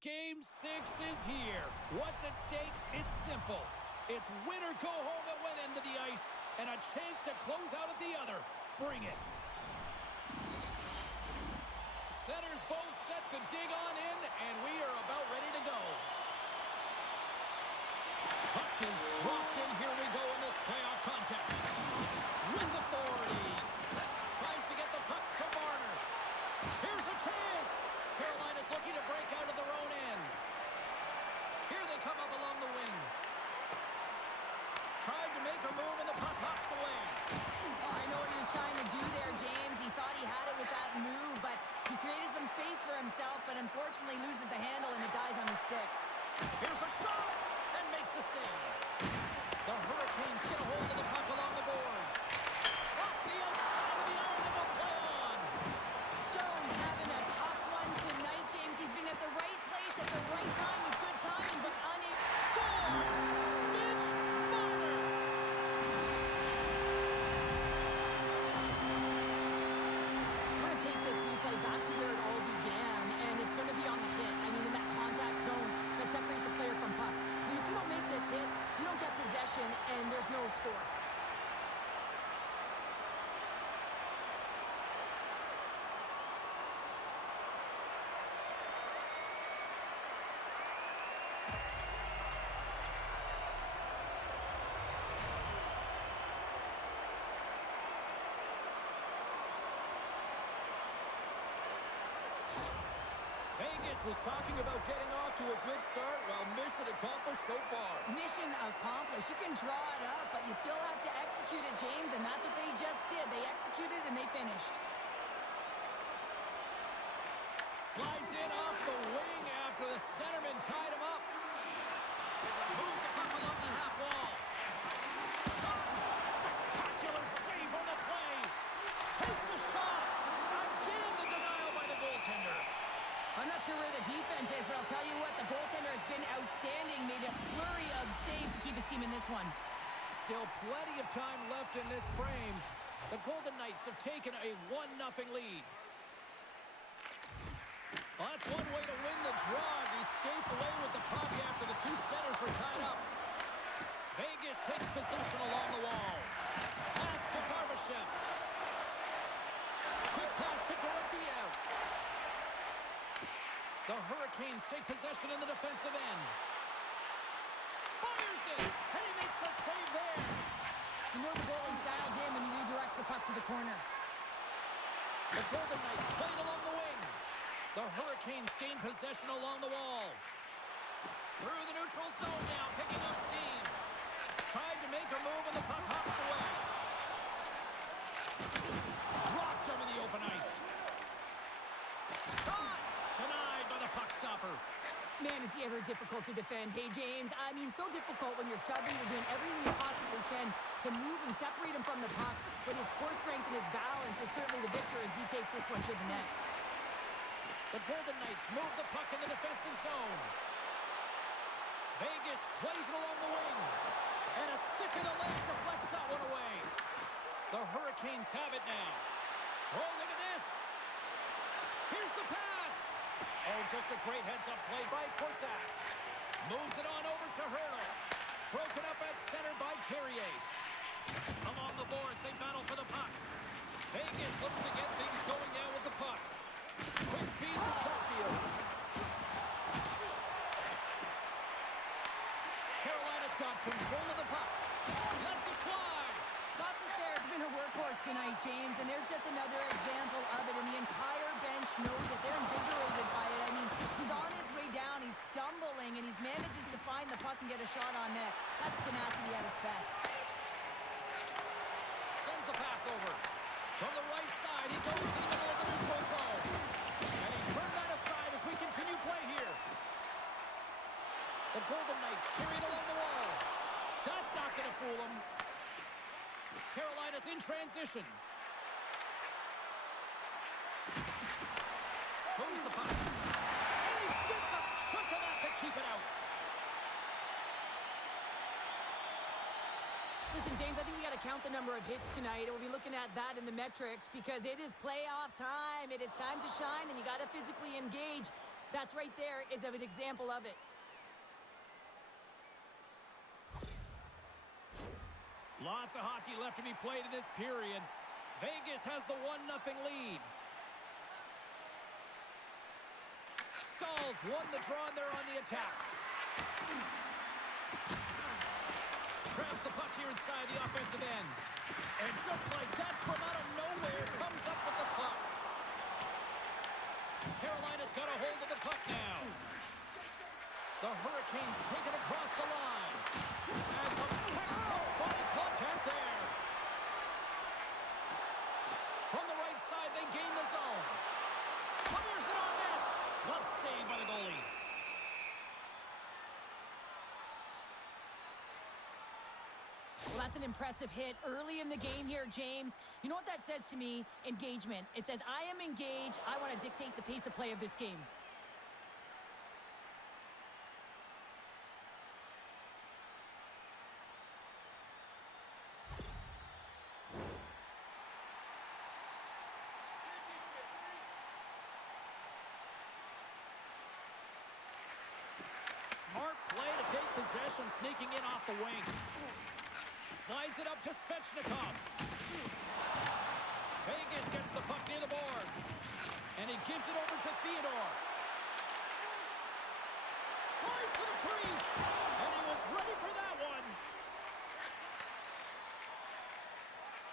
Game 6 is here. What's at stake? It's simple. It's win or go home at one end of the ice, and a chance to close out at the other. Bring it. Centers both set to dig on in, and we are about ready to go. Puck is dropped in. Here we go in this playoff contest. With authority. Tries to get the puck to Marner. Here's a chance. Carolina's looking to break out of their own end. Here they come up along the wing. Tried to make a move, and the puck hops away. Oh, I know what he was trying to do there, James. He thought he had it with that move, but he created some space for himself, but unfortunately loses the handle, and it dies on his stick. Here's a shot, and makes the save. The Hurricanes get a hold of the puck along the boards. Off the outside of the iron, and will play on. Stone's having a tough one tonight, James. He's been at the right place at the right time with good timing, but unable. Scores! Mitch Marner! We're going to take this replay back to where it all began, and it's going to be on the hit. I mean, in that contact zone that separates a player from puck. I mean, if you don't make this hit, you don't get possession, and there's no score. Vegas was talking about getting off to a good start. Well, mission accomplished so far. Mission accomplished. You can draw it up, but you still have to execute it, James, and that's what they just did. They executed, and they finished. Slides in off the wing after the centerman tied him up. Moves the puck along the half wall. Shot! Spectacular save on the play. Takes a shot. Again, the denial by the goaltender. I'm not sure where the defense is, but I'll tell you what, the goaltender has been outstanding, made a flurry of saves to keep his team in this one. Still plenty of time left in this frame. The Golden Knights have taken a 1-0 lead. Well, that's one way to win the draw as he skates away with the puck after the two centers were tied up. Vegas takes possession along the wall. Pass to Barbashev. Quick pass to Dorofeyev. The Hurricanes take possession in the defensive end. Fires it, and he makes the save there. You know the goalie's dialed in when he redirects the puck to the corner. The Golden Knights played along the wing. The Hurricanes gain possession along the wall. Through the neutral zone now, picking up steam. Tried to make a move, and the puck hops away. Dropped him in the open ice. Shot! Denied by the puck stopper. Man, is he ever difficult to defend. Hey, James, I mean, so difficult when you're shoving, you're doing everything you possibly can to move and separate him from the puck, but his core strength and his balance is certainly the victor as he takes this one to the net. The Golden Knights move the puck in the defensive zone. Vegas plays it along the wing. And a stick in the lane deflects that one away. The Hurricanes have it now. Oh, look at this. Here's the pass. Oh, just a great heads-up play by Korsak. Moves it on over to Hurdle. Broken up at center by Carrier. Along the boards, they battle for the puck. Vegas looks to get things going now with the puck. Quick feed to Troutfield. Carolina's got control of the puck. Lets it fly. Gostisbehere has been a workhorse tonight, James, and there's just another example of it, and the entire bench knows that they're invigorated by it. I mean, he's on his way down, he's stumbling, and he manages to find the puck and get a shot on net. That's tenacity at its best. Sends the pass over. From the right side, he goes to the middle of the neutral zone. And he turned that aside as we continue play here. The Golden Knights carry it along the wall. That's not going to fool them. Carolina's in transition. Moves the puck. And he gets a chunk of that to keep it out. Listen, James, I think we got to count the number of hits tonight, and we'll be looking at that in the metrics because it is playoff time. It is time to shine, and you got to physically engage. That's right there is an example of it. Lots of hockey left to be played in this period. Vegas has the 1-0 lead. Skulls won the draw and they're on the attack. Grabs the puck here inside the offensive end. And just like that, from out of nowhere, comes up with the puck. Carolina's got a hold of the puck now. The Hurricanes take it across the line. And some textbook body contact there. From the right side, they gain the zone. Fires it on net. Glove save by the goalie. Well, that's an impressive hit early in the game here, James. You know what that says to me? Engagement. It says, I am engaged. I want to dictate the pace of play of this game. Smart play to take possession, sneaking in off the wing. Slides it up to Svechnikov. Vegas gets the puck near the boards. And he gives it over to Theodore. Tries to the crease. And he was ready for that one.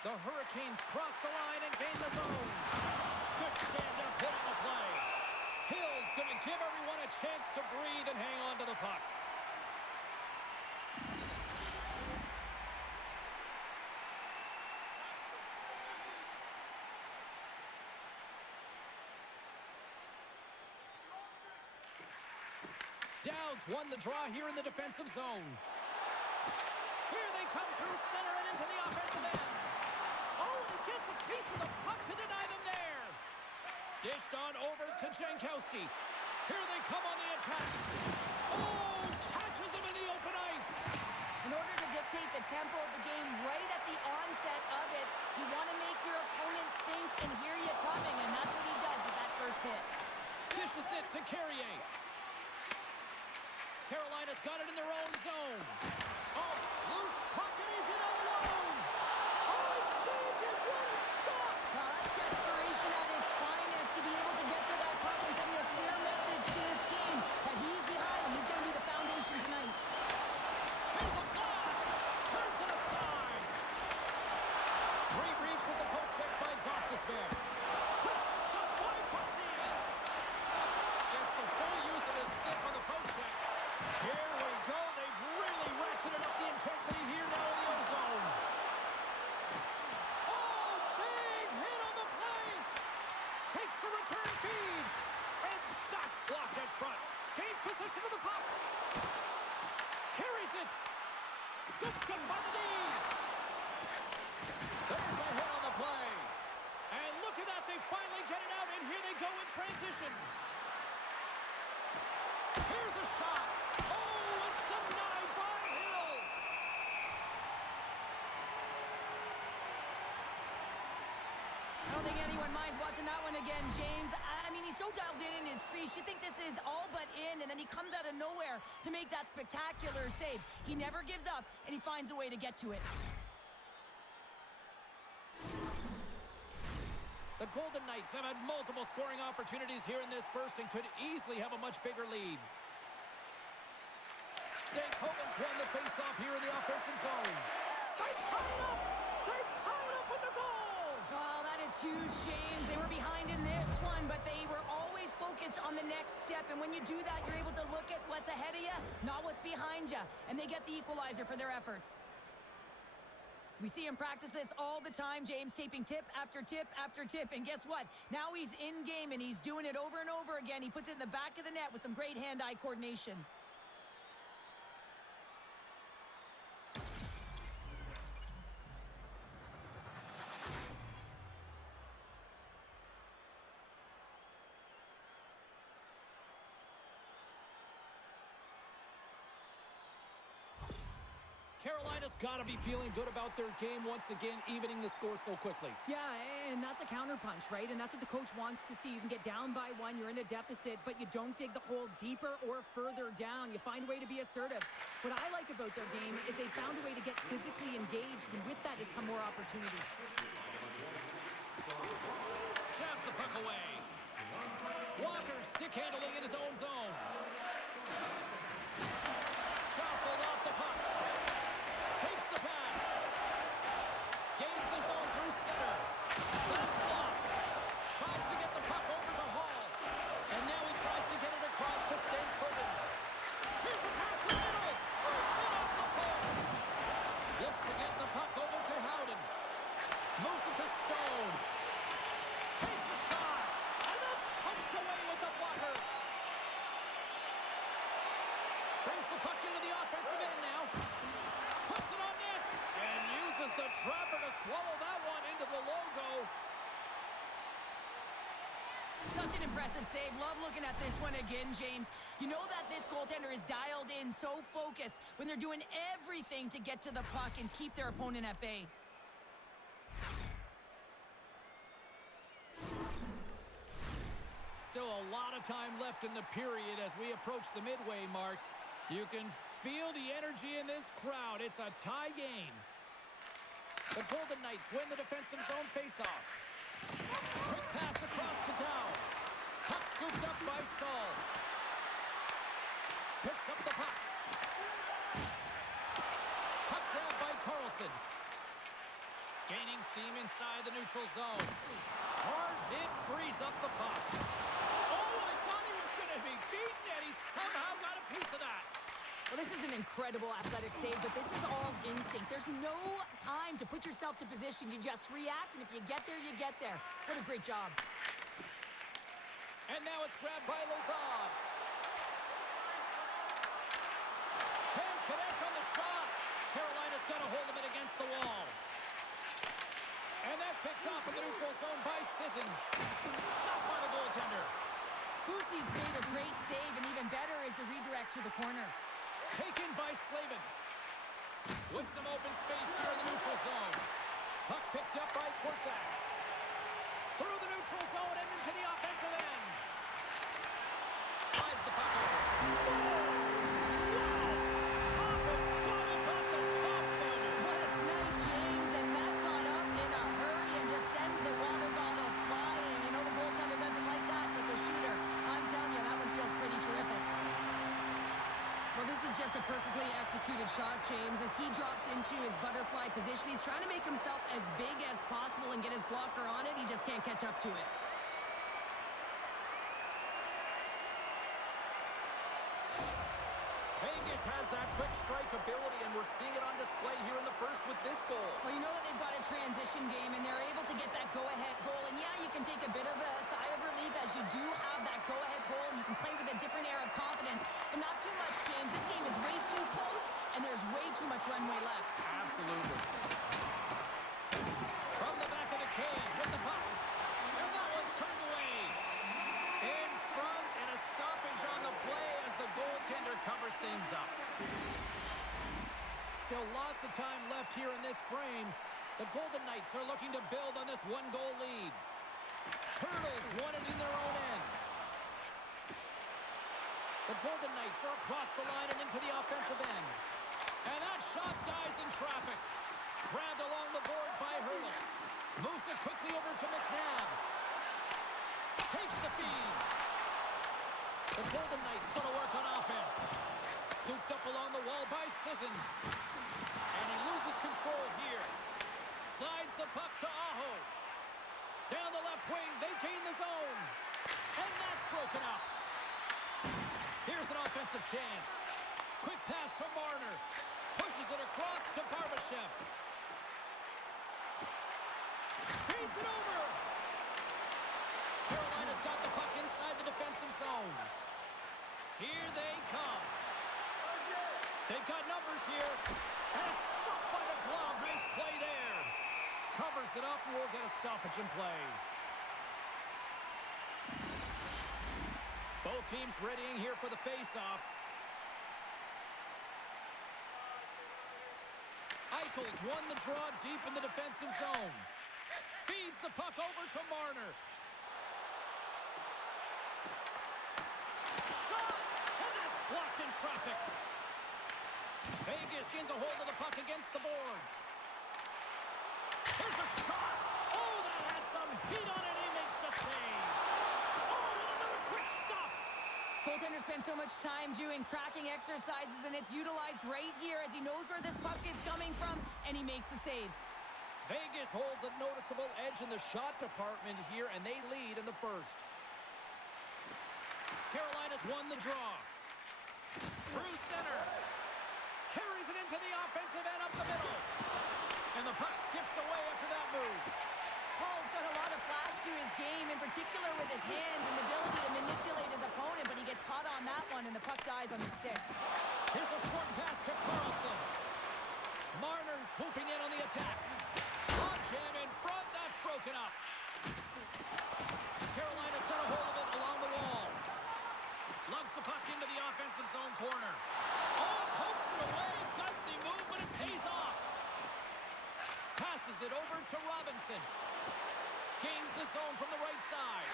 The Hurricanes cross the line and gain the zone. Good stand-up hit on the play. Hill's going to give everyone a chance to breathe and hang on to the puck. Downs won the draw here in the defensive zone. Here they come through center and into the offensive end. Oh, and he gets a piece of the puck to deny them there. Dished on over to Jankowski. Here they come on the attack. Oh, catches him in the open ice. In order to dictate the tempo of the game right at the onset of it, you want to make your opponent think and hear you coming, and that's what he does with that first hit. Dishes it to Carrier. Carolina's got it in their own zone. Oh, loose puck and he's in all alone. Oh, he saved it. What a stop. Well, that's desperation at its finest to be able to get to that puck and send a clear message to his team that he's behind him. He's going to be the foundation tonight. Here's a blast. Turns it aside. Great reach with the poke check by Gostisbehere. Quick stop by Garcia. Gets the full use of his stick on the poke check. Here we go. They've really ratcheted up the intensity here now in the ozone. Oh, big hit on the play. Takes the return feed. And that's blocked at front. Gains possession of the puck. Carries it. Scooped up by the knee. There's a hit on the play. And look at that. They finally get it out. And here they go in transition. Here's a shot. Oh, it's denied by Hill. I don't think anyone minds watching that one again, James. I mean, he's so dialed in his crease. You think this is all but in, and then he comes out of nowhere to make that spectacular save. He never gives up, and he finds a way to get to it. The Golden Knights have had multiple scoring opportunities here in this first and could easily have a much bigger lead. Stankoven's won the faceoff here in the offensive zone. They tie it up! They tie it up with the goal! Oh, that is huge, James. They were behind in this one, but they were always focused on the next step. And when you do that, you're able to look at what's ahead of you, not what's behind you. And they get the equalizer for their efforts. We see him practice this all the time, James, taping tip after tip after tip. And guess what? Now he's in game, and he's doing it over and over again. He puts it in the back of the net with some great hand-eye coordination. Carolina's got to be feeling good about their game once again, evening the score so quickly. Yeah, and that's a counterpunch, right? And that's what the coach wants to see. You can get down by one, you're in a deficit, but you don't dig the hole deeper or further down. You find a way to be assertive. What I like about their game is they found a way to get physically engaged, and with that has come more opportunity. Jabs the puck away. Walker stick handling in his own zone. Jostled off the puck. Takes the pass. Gains the zone through center. That's blocked. Tries to get the puck over to Hall. And now he tries to get it across to Stanley. Here's a pass to the middle. Roots it off the post. Looks to get the puck over to Howden. Moves it to Stone. Takes a shot. And that's punched away with the blocker. Brings the puck into the offensive end now. Puts it on net. And uses the trapper to swallow that one into the logo. Such an impressive save. Love looking at this one again, James. You know that this goaltender is dialed in, so focused when they're doing everything to get to the puck and keep their opponent at bay. Still a lot of time left in the period as we approach the midway mark. You can feel the energy in this crowd. It's a tie game. The Golden Knights win the defensive zone faceoff. Quick pass across to Dow. Puck scooped up by Stahl. Picks up the puck. Puck grabbed by Carlson. Gaining steam inside the neutral zone. Hard hit frees up the puck. Oh, I thought he was going to be beaten, and he somehow got a piece of that. Well, this is an incredible athletic save, but this is all instinct. There's no time to put yourself to position. You just react, and if you get there, you get there. What a great job. And now it's grabbed by Lazard. Can't connect on the shot. Carolina's got to hold him in against the wall. And that's picked off in the neutral zone by Sissons. Stopped by the goaltender. Boosie's made a great save, and even better is the redirect to the corner. Taken by Slavin. With some open space here in the neutral zone. Puck picked up by Korsak. Through the neutral zone and into the offensive end. Slides the puck over. Scores! Wow! Hopping bodies off the top corner. What a snipe, James, and that got up in a hurry and just sends the water bottle flying. You know the goaltender doesn't like that, but the shooter, I'm telling you, that one feels pretty terrific. Well, this is just a perfectly executed shot, James. As he drops into his butterfly position, he's trying to make himself as big as possible and get his blocker on it. He just can't catch up to it. Vegas has that quick strike ability, and we're seeing it on display here in the first with this goal. Well, you know that they've got a transition game, and they're able to get that go-ahead goal. And yeah, you can take a bit of a sigh of relief as you do have that go-ahead goal, and you can play with a different air of confidence. But not too much, James. This game is way too close, and there's way too much runway left. Absolutely. From the back of the cage with the puck. And that one's turned away. In front, and a stoppage on the play as the goaltender covers things up. Still lots of time left here in this frame. The Golden Knights are looking to build on this one-goal lead. Hurdles won it in their own end. The Golden Knights are across the line and into the offensive end. And that shot dies in traffic. Grabbed along the board by Hurdle. Moves it quickly over to McNabb. Takes the feed. The Golden Knights going to work on offense. Scooped up along the wall by Sissons. And he loses control here. Slides the puck to Aho. Down the left wing, they gain the zone. And that's broken up. Here's an offensive chance. Quick pass to Marner. Pushes it across to Barbashev. Feeds it over. Carolina's got the puck inside the defensive zone. Here they come. They've got numbers here. And it's stopped by the glove. Nice play there. Covers it up, and we'll get a stoppage in play. Both teams readying here for the face-off. tackles, won the draw deep in the defensive zone. Feeds the puck over to Marner. Shot! And that's blocked in traffic. Vegas gains a hold of the puck against the boards. Here's a shot! Oh, that had some heat on it. He makes the save. Oh, and another quick stop. Goaltender spends so much time doing tracking exercises, and it's utilized right here as he knows where this puck is coming from, and he makes the save. Vegas holds a noticeable edge in the shot department here, and they lead in the first. Carolina's won the draw. Through center. Carries it into the offensive end up the middle. And the puck skips away after that move. Paul's got a lot of flash to his game, in particular with his hands and the ability to manipulate his opponent, but he gets caught on that one, and the puck dies on the stick. Here's a short pass to Carlson. Marner's swooping in on the attack. On jam in front, that's broken up. Carolina's got a hold of it along the wall. Lugs the puck into the offensive zone corner. Oh, pokes it away. Gutsy move, but it pays off. Passes it over to Robinson. Gains the zone from the right side.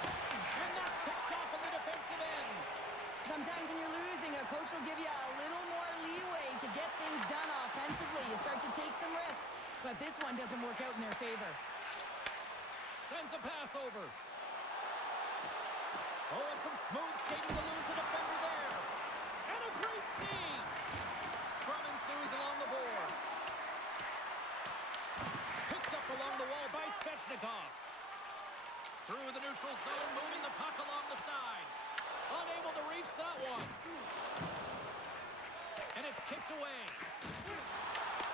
And that's picked off in the defensive end. Sometimes when you're losing, a coach will give you a little more leeway to get things done offensively. You start to take some risks, but this one doesn't work out in their favor. Sends a pass over. Oh, and some smooth skating to lose the defender there. And a great save. Scrum ensues along the boards. Picked up along the wall by Svechnikov. Through the neutral zone, moving the puck along the side. Unable to reach that one. And it's kicked away.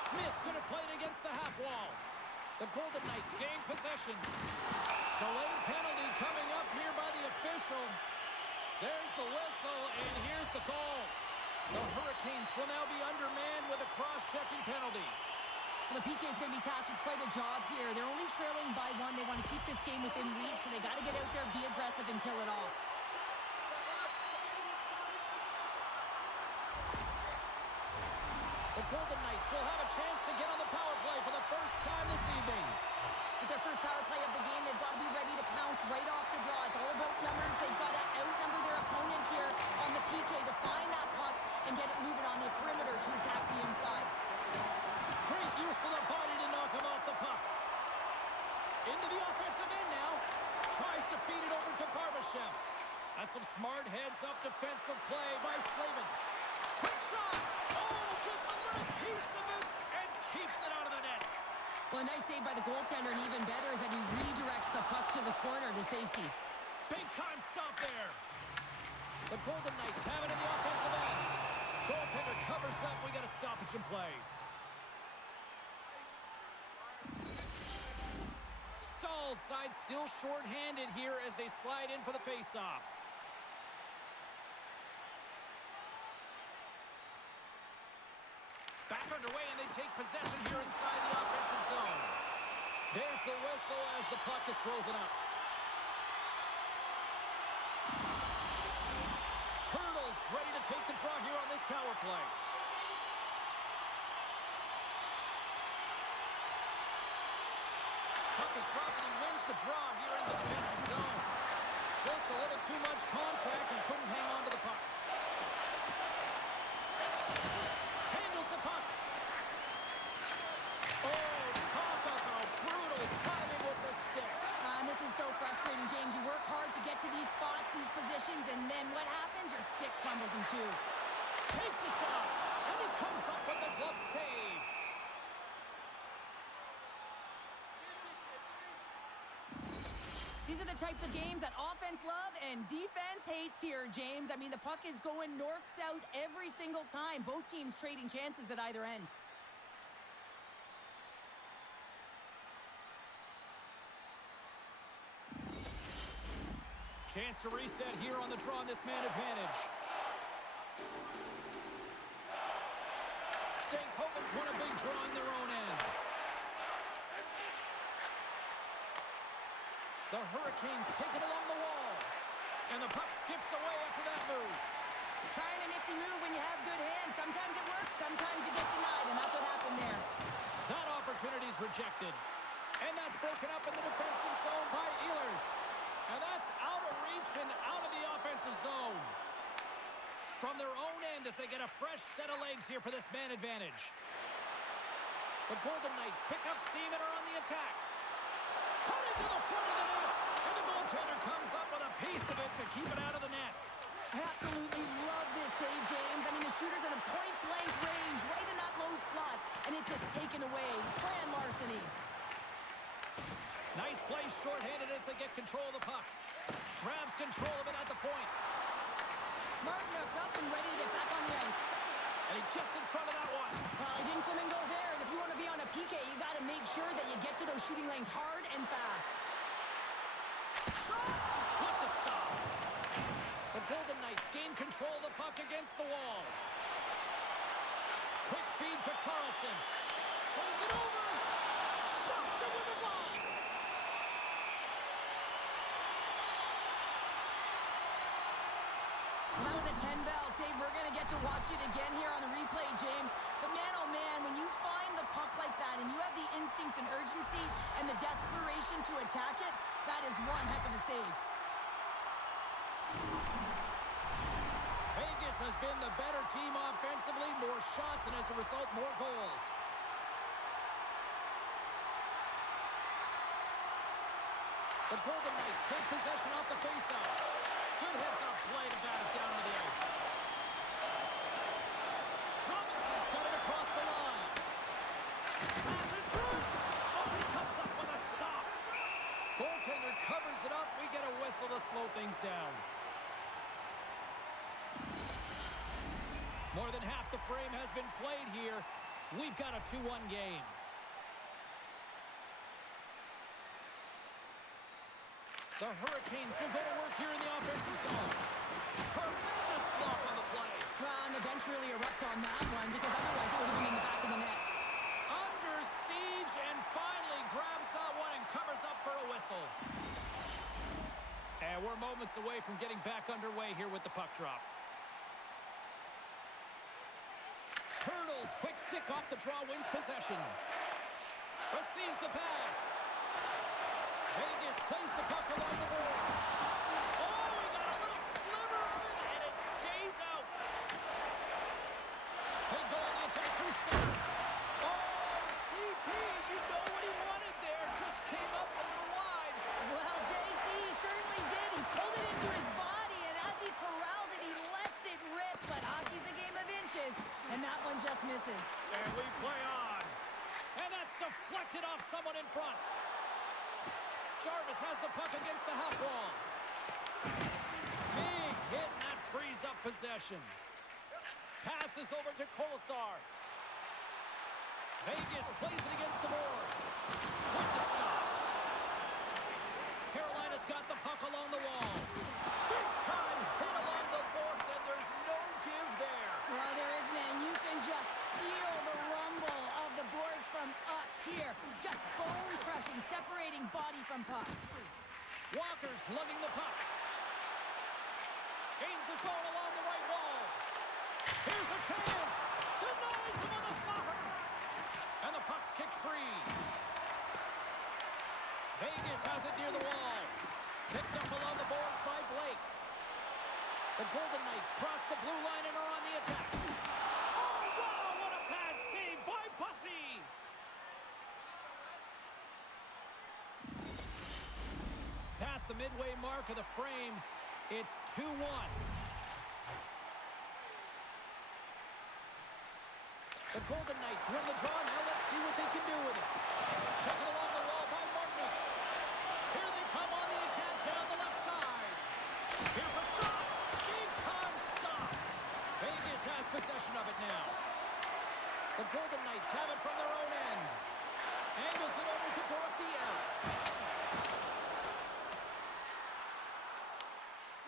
Smith's going to play it against the half wall. The Golden Knights gain possession. Delayed penalty coming up here by the official. There's the whistle, and here's the call. The Hurricanes will now be undermanned with a cross-checking penalty. Well, the PK is going to be tasked with quite a job here. They're only trailing by one. They want to keep this game within reach, so they got to get out there, be aggressive, and kill it off. The Golden Knights will have a chance to get on the power play for the first time this evening. With their first power play of the game, they've got to be ready to pounce right off the draw. It's all about numbers. They've got to outnumber their opponent here on the PK to find that puck and get it moving on the perimeter to attack the inside. Great use of the body to knock him off the puck. Into the offensive end now. Tries to feed it over to Barbashev. That's some smart heads-up defensive play by Slavin. Quick shot! Oh, gets a little piece of it and keeps it out of the net. Well, a nice save by the goaltender, and even better is that he redirects the puck to the corner to safety. Big-time stop there. The Golden Knights have it in the offensive end. Goaltender covers up. We got a stoppage in play. Stahl's side still short-handed here as they slide in for the face-off. Back underway, and they take possession here inside the offensive zone. There's the whistle as the puck is frozen up. Hurdles ready to take the draw here on this power play. Puck is dropped, and he wins the draw here in the defensive zone. Just a little too much contact and couldn't hang on to the puck. Handles the puck. Oh, talk about brutal timing with the stick. And this is so frustrating, James. You work hard to get to these spots, these positions, and then what happens? Your stick crumbles in two. Takes a shot, and he comes up with the glove save. These are the types of games that offense love and defense hates here, James. I mean, the puck is going north-south every single time. Both teams trading chances at either end. Chance to reset here on the draw on this man advantage. Stankoven's won a big draw on their own end. The Hurricanes take it along the wall. And the puck skips away after that move. Trying a nifty move when you have good hands. Sometimes it works, sometimes you get denied, and that's what happened there. That opportunity's rejected. And that's broken up in the defensive zone by Ehlers. And that's out of reach and out of the offensive zone. From their own end as they get a fresh set of legs here for this man advantage. The Golden Knights pick up steam and are on the attack. Cutting to the front of the net. And the goaltender comes up with a piece of it to keep it out of the net. I absolutely love this save, James. I mean, the shooter's in a point-blank range, right in that low slot, and it's just taken away. Grand larceny. Nice play shorthanded as they get control of the puck. Grabs control of it at the point. Martinuk's up and ready to get back on the ice. And he gets in front of that one. Well, he didn't flamingo there, and if you want to be on a PK, you got to make sure that you get to those shooting lanes hard and fast. Shot! What the stop? The Golden Knights gain control of the puck against the wall. Quick feed to Carlson. Saves it over. Stops it with a glove. That was a 10-bell save. We're going to get to watch it again here on the replay, James. But man, oh man, when you find the puck like that and you have the instincts and urgency and the desperation to attack it, that is one heck of a save. Vegas has been the better team offensively, more shots, and as a result, more goals. The Golden Knights take possession off the faceoff. Good heads-up play to bat it down to the ice. Robinson's got it across the line. Pass in front. Oh, he comes up with a stop. Goaltender covers it up. We get a whistle to slow things down. More than half the frame has been played here. We've got a 2-1 game. The Hurricanes will go to work here in the offensive zone. Tremendous block on the play. Well, and the bench really erupts on that one because otherwise it would have been in the back of the net. Under siege and finally grabs that one and covers up for a whistle. And we're moments away from getting back underway here with the puck drop. Hurdles, quick stick off the draw, wins possession. Receives the pass. Vegas plays the puck along the boards. Oh, we got a little sliver of it, and it stays out. They go on the attack through center. Oh, CP, you know what he wanted there. Just came up a little wide. Well, JC certainly did. He pulled it into his body, and as he corrals it, he lets it rip. But hockey's a game of inches, and that one just misses. And we play on. And that's deflected off someone in front. Jarvis has the puck against the half wall. Big hit, and that frees up possession. Passes over to Kolesar. Vegas plays it against the boards. With the stop. Carolina's got the puck along the wall. Big time hit along the boards, and there's no give there. Well, there isn't, and you can just feel the rumble of the boards from up here. Just bone-crushing, separating body from puck. Walker's lugging the puck. Gains the zone along the right wall. Here's a chance. Denies him on the stopper. And the puck's kicked free. Vegas has it near the wall. Picked up along the boards by Blake. The Golden Knights cross the blue line and are on the attack. Oh, wow, what a bad save by Bussey. Past the midway mark of the frame, it's 2-1. The Golden Knights win the draw. Now let's see what they can do with it. Taken along the wall by Martin. Here they come on the attack down the left side. Here's a shot. Big time stop. Vegas has possession of it now. The Golden Knights have it from their own end. Angles it over to Dorofiev.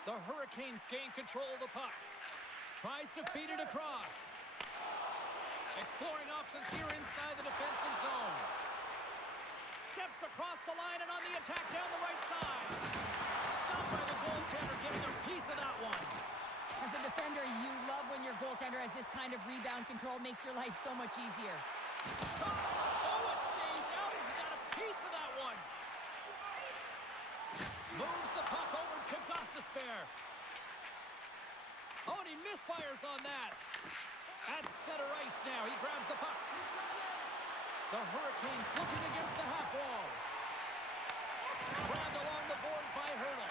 The Hurricanes gain control of the puck. Tries to feed it across. Exploring options here inside the defensive zone. Steps across the line and on the attack down the right side. Stopped by the goaltender, getting a piece of that one. As a defender, you love when your goaltender has this kind of rebound control. Makes your life so much easier. Oh, it stays out. He got a piece of that one. Moves the puck over to Gostisbehere. Oh, and he misfires on that. At center ice now. He grabs the puck. The Hurricanes looking against the half wall. Grabbed along the boards by Hurdle.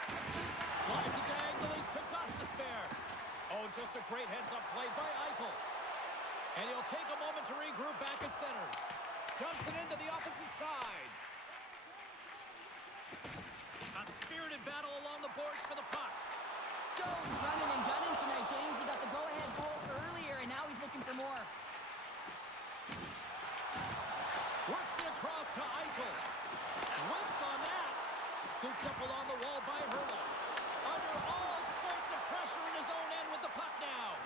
Slides it diagonally to Gostisbehere. Oh, just a great heads-up play by Eichel. And he'll take a moment to regroup back at center. Dumps it into the opposite side. A spirited battle along the boards for the puck. Stone's running and gunning tonight, James. He got the go-ahead goal earlier, and now he's looking for more. Works it across to Eichel. Whiffs on that. Scooped up along the wall by Hurdle. Under all sorts of pressure in his own end with the puck now.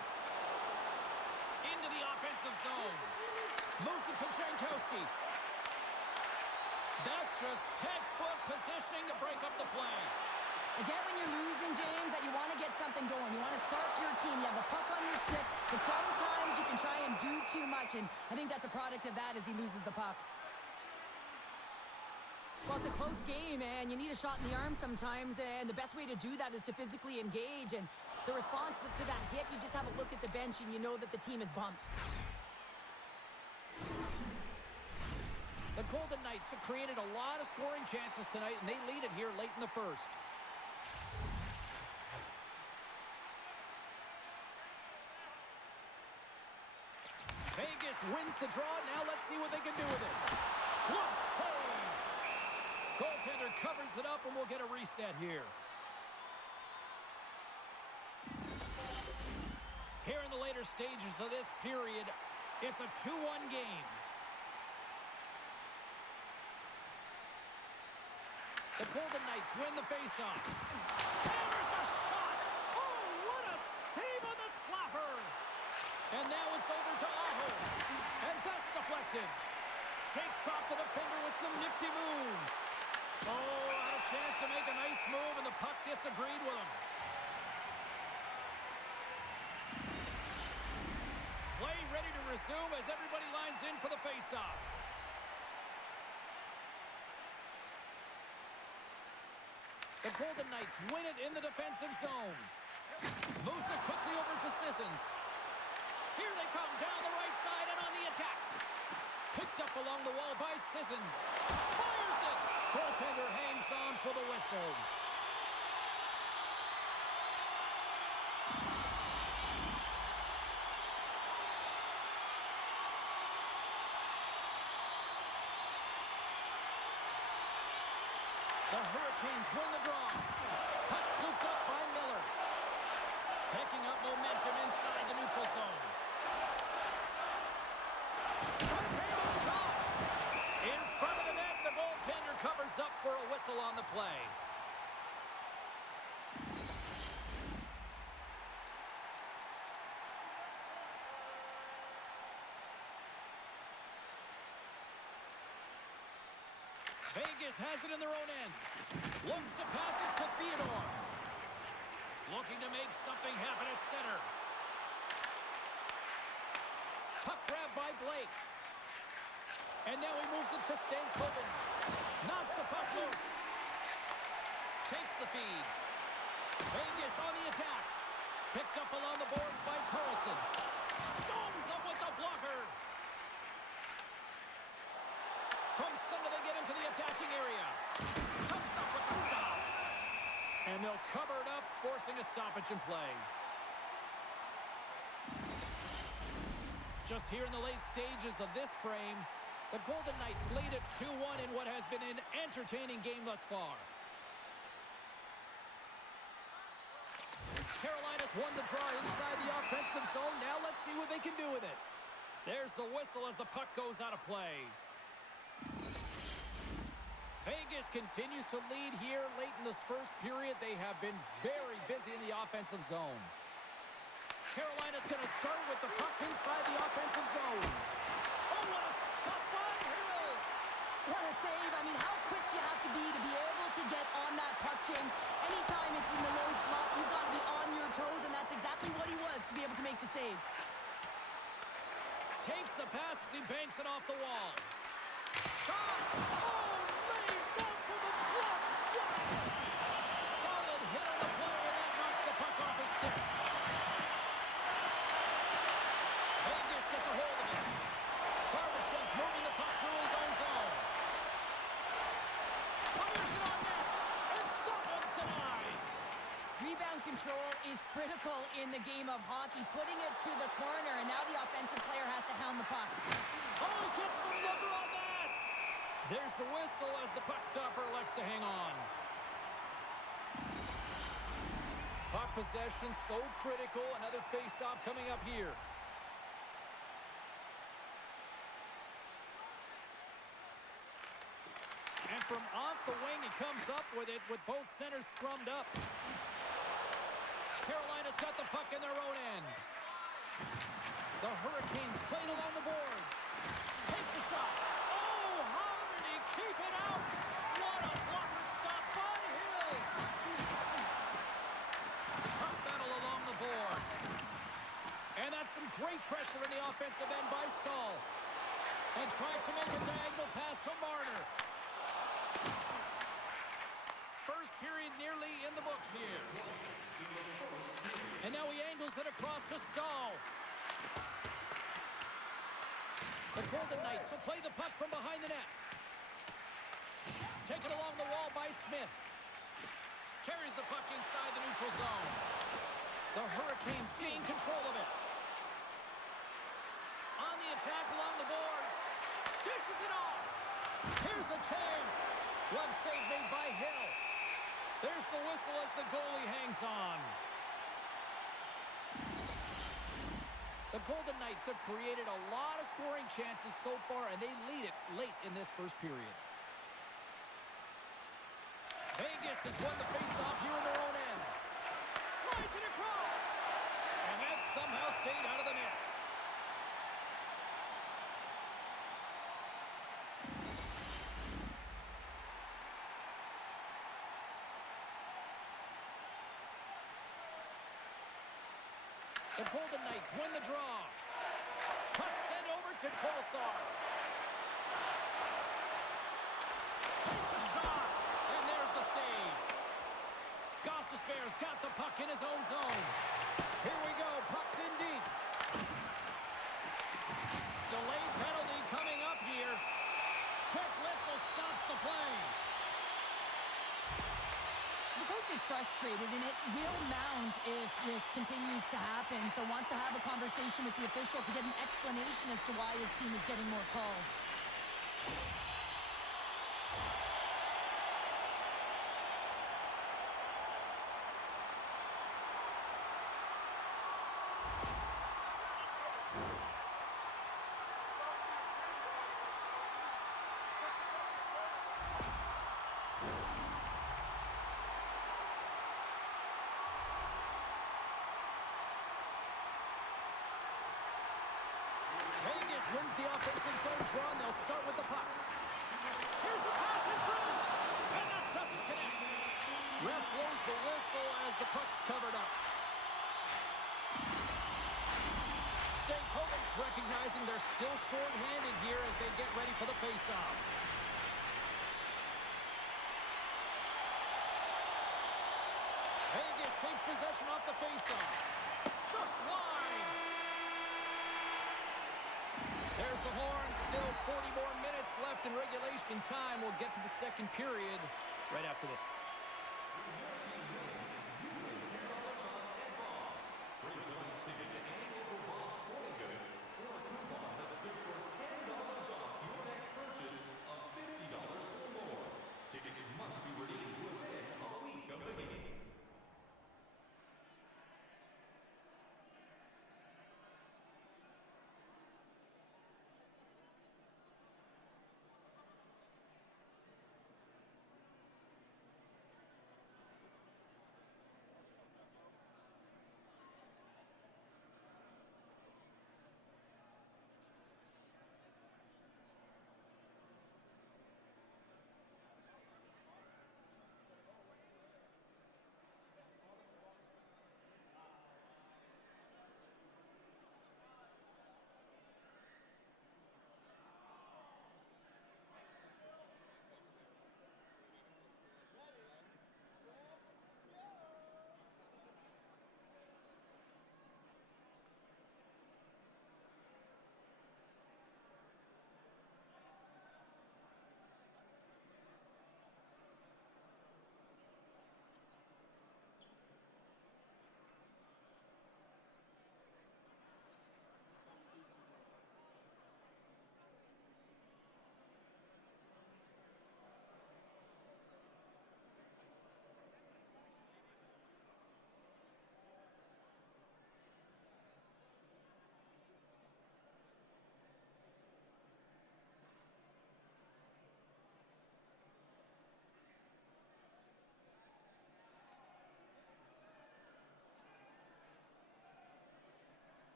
Into the offensive zone. Moves it to Jankowski. That's just textbook positioning to break up the play. Again, when you're losing, James, that you want to get something going. You want to spark your team. You have the puck on your stick, but sometimes you can try and do too much, and I think that's a product of that as he loses the puck. Well, it's a close game, and you need a shot in the arm sometimes, and the best way to do that is to physically engage, and the response to that hit, you just have a look at the bench, and you know that the team is bumped. The Golden Knights have created a lot of scoring chances tonight, and they lead it here late in the first. Vegas wins the draw. Now let's see what they can do with it. Good save. Goaltender covers it up, and we'll get a reset here. Here in the later stages of this period, it's a 2-1 game. The Golden Knights win the faceoff. Hammers the shot. Oh, what a save on the slapper. And now it's over to Aho. And that's deflected. Shakes off the defender with some nifty moves. Oh, had a chance to make a nice move, and the puck disagreed with him. Play ready to resume as everybody lines in for the faceoff. The Golden Knights win it in the defensive zone. Moves it quickly over to Sissons. Here they come down the right side and on the attack. Picked up along the wall by Sissons. Fires it. Goaltender hangs on for the whistle. The Hurricanes win the draw. Puck scooped up by Miller. Picking up momentum inside the neutral zone. Torpedo shot! In front of the net, the goaltender covers up for a whistle on the play. Vegas has it in their own end. Looks to pass it to Theodore. Looking to make something happen at center. Puck grab by Blake. And now he moves it to Stankoven. Knocks the puck loose. Takes the feed. Vegas on the attack. Picked up along the boards by Carlson. Stones him with the blocker. From center, they get into the attacking area. Comes up with the stop. And they'll cover it up, forcing a stoppage in play. Just here in the late stages of this frame, the Golden Knights lead at 2-1 in what has been an entertaining game thus far. Carolina's won the draw inside the offensive zone. Now let's see what they can do with it. There's the whistle as the puck goes out of play. Vegas continues to lead here late in this first period. They have been very busy in the offensive zone. Carolina's going to start with the puck inside the offensive zone. Oh, what a stop by Hill! What a save. I mean, how quick you have to be able to to get on that puck, James. Anytime it's in the low slot, you got to be on your toes, and that's exactly what he was to be able to make the save. Takes the pass as he banks it off the wall. Shot! Oh, lays up for the block! Wow! Solid hit on the play, and that knocks the puck off his stick. Vegas gets a hold of it. Barbashev's moving the puck through his own zone. Fires it on net, and that one's denied. Rebound control is critical in the game of hockey, putting it to the corner, and now the offensive player has to hound the puck. Oh, he gets some number on that. There's the whistle as the puck stopper elects to hang on. Puck possession so critical. Another face-off coming up here. And from off the wing, he comes up with it with both centers scrummed up. Carolina's got the puck in their own end. The Hurricanes played along the boards. Takes a shot. Oh, how did he keep it out? What a blocker stop by Hill. Puck battle along the boards. And that's some great pressure in the offensive end by Stahl. And tries to make a diagonal pass to Marner. First period nearly in the books here. And now he angles it across to Stahl. The Golden Knights will play the puck from behind the net. Taken along the wall by Smith. Carries the puck inside the neutral zone. The Hurricanes gain control of it. On the attack along the boards. Dishes it off. Here's a chance. Glove save made by Hill. There's the whistle as the goalie hangs on. The Golden Knights have created a lot of scoring chances so far, and they lead it late in this first period. Vegas has won the faceoff here in their own end. Slides it across. And that somehow stayed out of the net. The Golden Knights win the draw. Puck sent over to Kolesar. Takes a shot, and there's the save. Gostisbehere's got the puck in his own zone. Here we go, puck's in deep. Delayed penalty coming up here. Quick whistle stops the play. The coach is frustrated, and it will mount if this continues to happen, so wants to have a conversation with the official to get an explanation as to why his team is getting more calls. Vegas wins the offensive zone draw, and they'll start with the puck. Here's a pass in front, and that doesn't connect. Ref blows the whistle as the puck's covered up. Stankoven's recognizing they're still short-handed here as they get ready for the face-off. Vegas takes possession off the face-off. Just wide. There's the horn. Still 40 more minutes left in regulation time. We'll get to the second period right after this.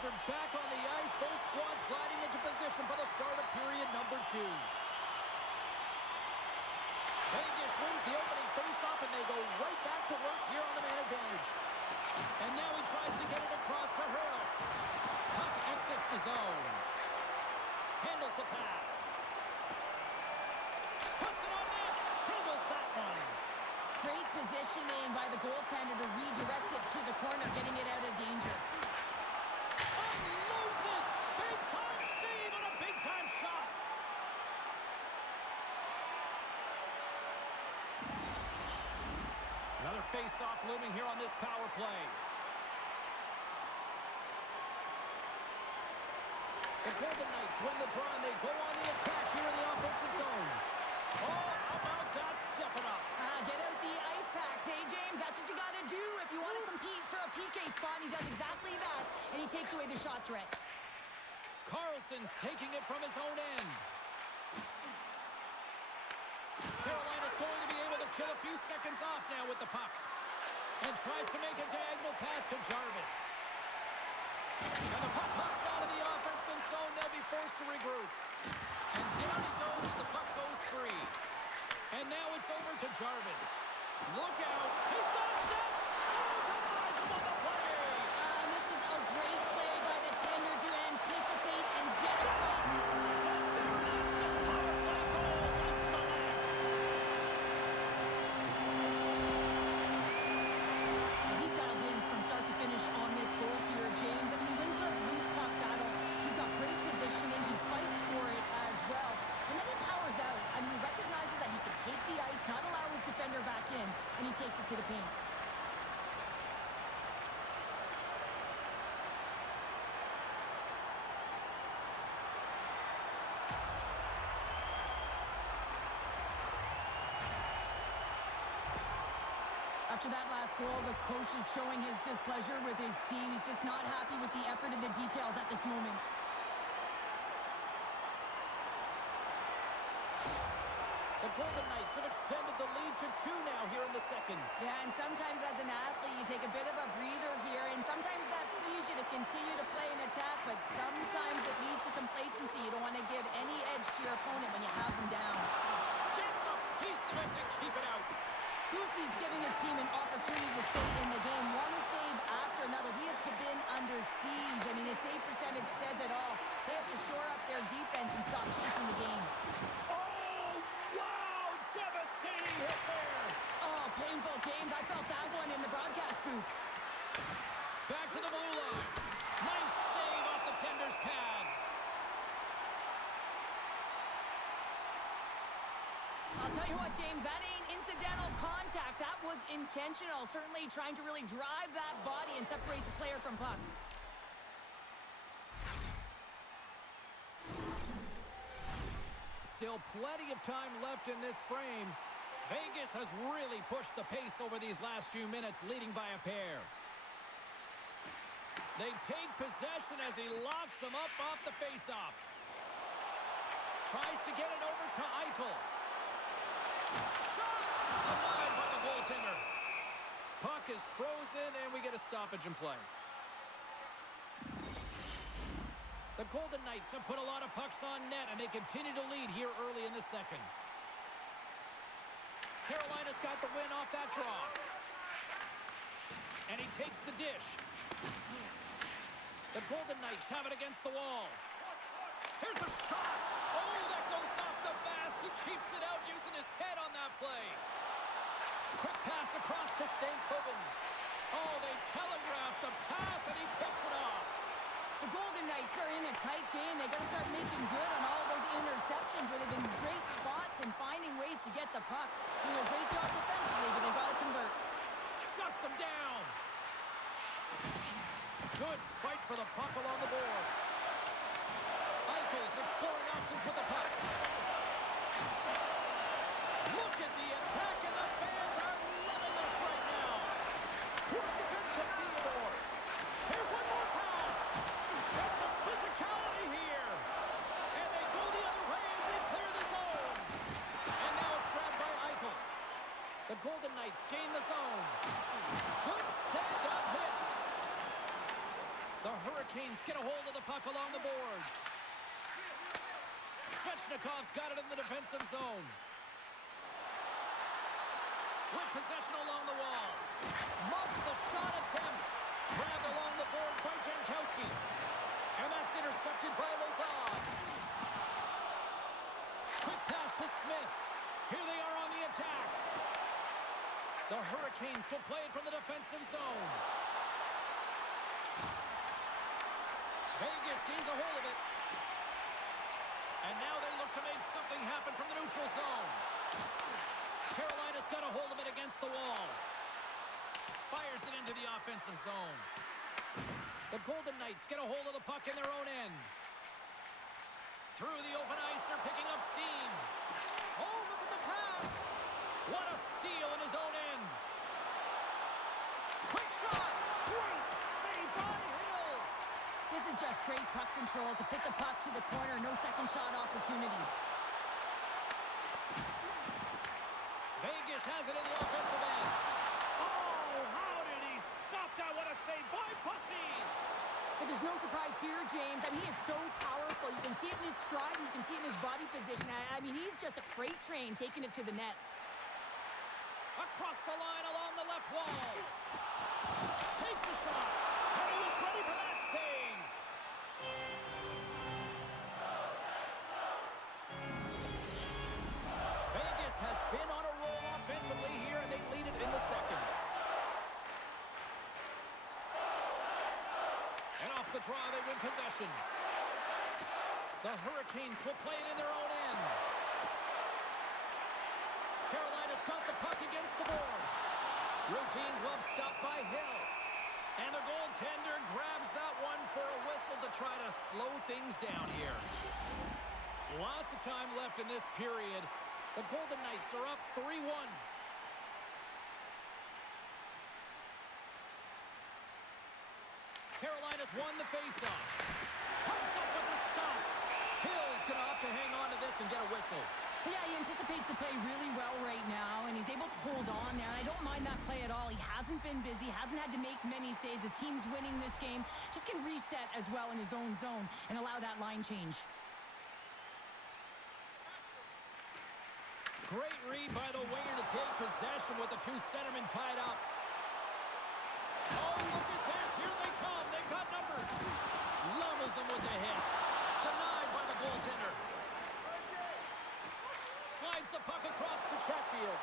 players are back on the ice. Both squads gliding into position for the start of period number 2. Vegas wins the opening faceoff, and they go right back to work here on the man advantage. And now he tries to get it across to Hurl. Puck exits the zone. Handles the pass. Puts it on net. Handles that one. Great positioning by the goaltender to redirect it to the corner, getting it out of danger. Unloads it. Big-time save on a big-time shot. Another face-off looming here on this power play. The Golden Knights win the draw, and they go on the attack here in the offensive zone. Oh, how about that stepping up? Get out the ice packs, hey, James? That's what you got to do if you want to compete for a PK spot. And he does exactly that, and he takes away the shot threat. Carlson's taking it from his own end. Carolina's going to be able to kill a few seconds off now with the puck. And tries to make a diagonal pass to Jarvis. And the puck hops out of the offensive zone. They'll be forced to regroup. And down he goes as the puck goes free. And now it's over to Jarvis. Look out. He's got a step. Oh, denies him on the play. This is a great play by the tender to anticipate and get across. So there it is. The power play goal wins the leg. He's dialed in from start to finish on this goal here, James. I mean, he wins the loose puck battle. He's got great positioning. He fights for it as well. And then he powers out. I mean, he recognizes that he can take the ice, not allow his defender back in, and he takes it to the paint. After that last goal, the coach is showing his displeasure with his team. He's just not happy with the effort and the details at this moment. The Golden Knights have extended the lead to 2 now here in the second. Yeah, and sometimes as an athlete, you take a bit of a breather here, and sometimes that frees you to continue to play an attack, but sometimes it leads to complacency. You don't want to give any edge to your opponent when you have them down. Gets a piece of it to keep it out. Lucy's giving his team an opportunity to stay in the game. One save after another. He has been under siege. I mean, his save percentage says it all. They have to shore up their defense and stop chasing the game. Oh, wow! Devastating hit there. Oh, painful, James. I felt that one in the broadcast booth. Back to the blue line. Nice save off the tender's pad. I'll tell you what, James, that ain't incidental contact. That was intentional. Certainly trying to really drive that body and separate the player from puck. Still plenty of time left in this frame. Vegas has really pushed the pace over these last few minutes, leading by a pair. They take possession as he locks him up off the faceoff. Tries to get it over to Eichel. Shot! Denied by the goaltender. Puck is frozen, and we get a stoppage in play. The Golden Knights have put a lot of pucks on net, and they continue to lead here early in the second. Carolina's got the win off that draw. And he takes the dish. The Golden Knights have it against the wall. Here's a shot. Oh, that goes off the mask. He keeps it out using his head on that play. Quick pass across to Stankoven. Oh, they telegraph the pass, and he picks it off. The Golden Knights are in a tight game. They got to start making good on all those interceptions where they've been great spots and finding ways to get the puck. Doing a great job defensively, but they got to convert. Shuts him down. Good fight for the puck along the boards. Eichel's exploring options with the puck. Look at the attack, and the fans are loving this right now. Here's the pitch to Theodore. Here's one more pass. Got some physicality here. And they go the other way as they clear the zone. And now it's grabbed by Eichel. The Golden Knights gain the zone. Good stand-up hit. The Hurricanes get a hold of the puck along the boards. Svechnikov's got it in the defensive zone. With possession along the wall. Muffs the shot attempt. Grabbed along the board by Jankowski. And that's intercepted by Lazar. Quick pass to Smith. Here they are on the attack. The Hurricanes will play it from the defensive zone. Vegas gains a hold of it. And now they look to make something happen from the neutral zone. Carolina's got a hold of it against the wall. Fires it into the offensive zone. The Golden Knights get a hold of the puck in their own end. Through the open ice, they're picking up steam. Oh, look at the pass. What a steal in his own end. Quick shot. Great save by Hill. This is just great puck control to pick the puck to the corner. No second shot opportunity. Vegas has it in the offensive end. Oh, how did he stop that? What a save by Pussy. But there's no surprise here, James. I mean, he is so powerful. You can see it in his stride, and you can see it in his body position. I mean, he's just a freight train taking it to the net. Across the line along the left wall. Takes a shot. And he was ready for that save. Vegas has been on a roll offensively here, and they lead it in the second. And off the draw, they win possession. The Hurricanes will play it in their own end. Carolina's got the puck against the boards. Routine glove stop by Hill. And the goaltender grabs that one for a whistle to try to slow things down here. Lots of time left in this period. The Golden Knights are up 3-1. Carolina's won the faceoff. Comes up with the stop. Hill's going to opt to hang on to this and get a whistle. Yeah, he anticipates the play really well right now, and he's able to hold on there. I don't mind that play at all. He hasn't been busy, hasn't had to make many saves. His team's winning this game. Just can reset as well in his own zone and allow that line change. Great read by the winger to take possession with the two centermen tied up. Oh, look at this. Here they come. They've got numbers. Levels them with the hit. Denied by the goaltender. Slides the puck across to Chatfield.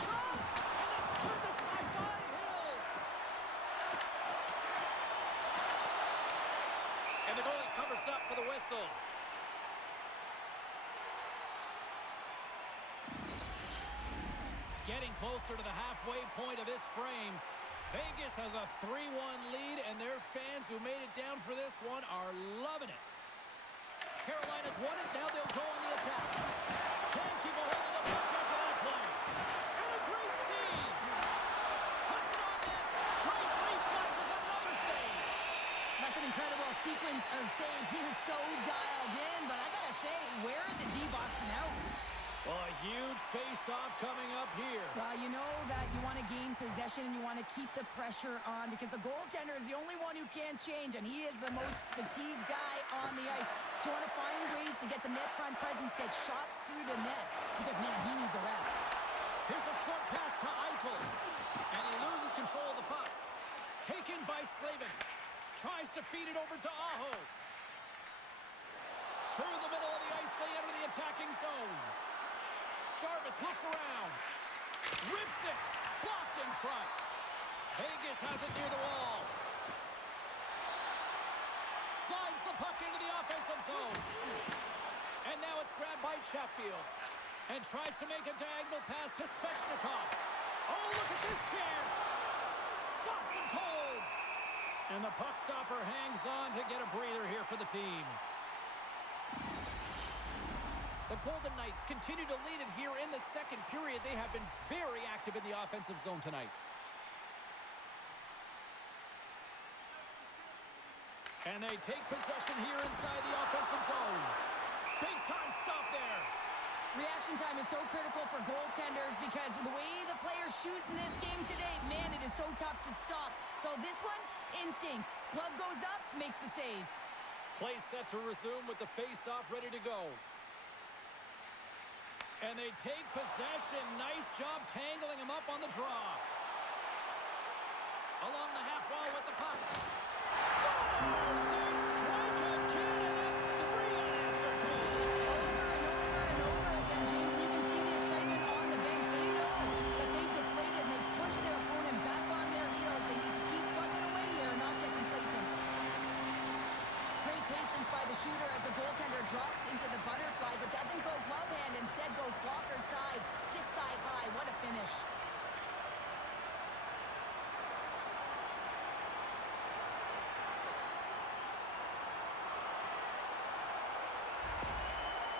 Shot! And it's turned aside by Hill. And the goalie covers up for the whistle. Getting closer to the halfway point of this frame. Vegas has a 3-1 lead, and their fans who made it down for this one are loving it. Carolina's won it. Now they'll go on the attack. Can't keep a hold of the puck after that play. And a great save. Puts it on net. Great reflexes. Another save. That's an incredible sequence of saves. He is so dialed in, but I gotta say, where are the D-boxing out? Well, a huge face-off coming up here. Well, you know that you want to gain possession and you want to keep the pressure on because the goaltender is the only one who can't change, and he is the most fatigued guy on the ice. So you want to find ways to get some net front presence, get shots through the net because, man, he needs a rest. Here's a short pass to Eichel, and he loses control of the puck. Taken by Slavin. Tries to feed it over to Aho. Through the middle of the ice, they enter the attacking zone. Jarvis looks around. Rips it. Blocked in front. Vegas has it near the wall. Slides the puck into the offensive zone. And now it's grabbed by Chatfield. And tries to make a diagonal pass to Svechnikov. Oh, look at this chance. Stops him cold. And the puck stopper hangs on to get a breather here for the team. The Golden Knights continue to lead it here in the second period. They have been very active in the offensive zone tonight. And they take possession here inside the offensive zone. Big time stop there. Reaction time is so critical for goaltenders because the way the players shoot in this game today, man, it is so tough to stop. So this one, instincts. Glove goes up, makes the save. Play set to resume with the face-off ready to go. And they take possession. Nice job tangling him up on the draw. Along the half wall with the puck. Scores! They strike again, and it's 3 unanswered goals. Over and over again, James, and you can see the excitement on the bench. They know that they've deflated and they've pushed their opponent back on their heels. They need to keep plugging away here and not get complacent. Great patience by the shooter as the goaltender drops into the butterfly, but doesn't go glove hand, instead goes blocker side, stick side high. What a finish.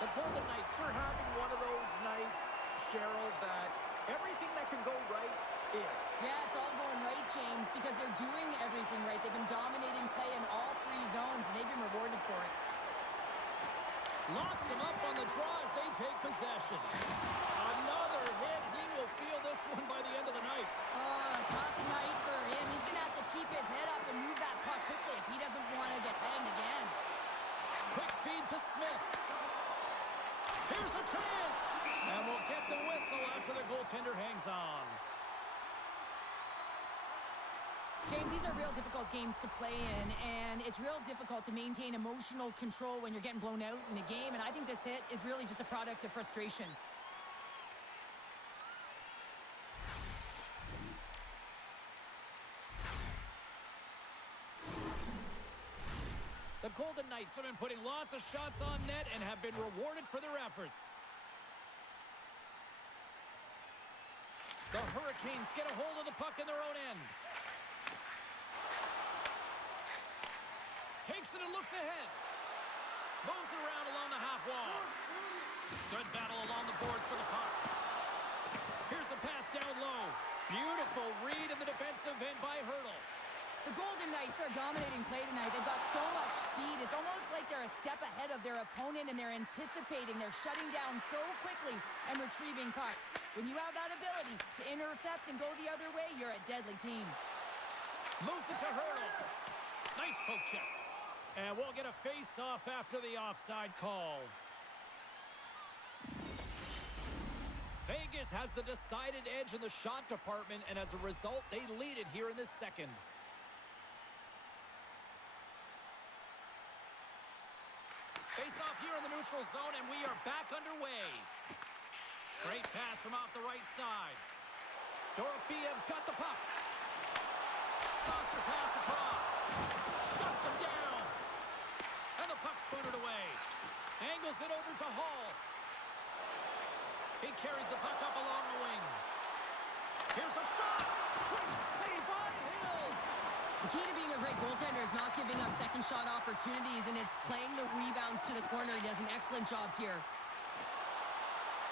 The Golden Knights are having one of those nights, Cheryl, that everything that can go right is. Yeah, it's all going right, James, because they're doing everything right. They've been dominating play in all 3 zones, and they've been rewarded for it. Locks him up on the draw as they take possession. Another hit. He will feel this one by the end of the night. Tough night for him. He's going to have to keep his head up and move that puck quickly if he doesn't want to get banged again. Quick feed to Smith. Here's a chance. And we'll get the whistle after the goaltender hangs on. James, these are real difficult games to play in, and it's real difficult to maintain emotional control when you're getting blown out in a game, and I think this hit is really just a product of frustration. The Golden Knights have been putting lots of shots on net and have been rewarded for their efforts. The Hurricanes get a hold of the puck in their own end. Takes it and looks ahead. Moves it around along the half wall. Good battle along the boards for the puck. Here's a pass down low. Beautiful read in the defensive end by Hurdle. The Golden Knights are dominating play tonight. They've got so much speed. It's almost like they're a step ahead of their opponent, and they're anticipating. They're shutting down so quickly and retrieving pucks. When you have that ability to intercept and go the other way, you're a deadly team. Moves it to Hurdle. Nice poke check. And we'll get a face-off after the offside call. Vegas has the decided edge in the shot department, and as a result, they lead it here in this second. Face-off here in the neutral zone, and we are back underway. Great pass from off the right side. Dorofiev's got the puck. Saucer pass across. Shuts him down. And the puck's booted away. Angles it over to Hall. He carries the puck up along the wing. Here's a shot. Great save by Hill. The key to being a great goaltender is not giving up second shot opportunities, and it's playing the rebounds to the corner. He does an excellent job here.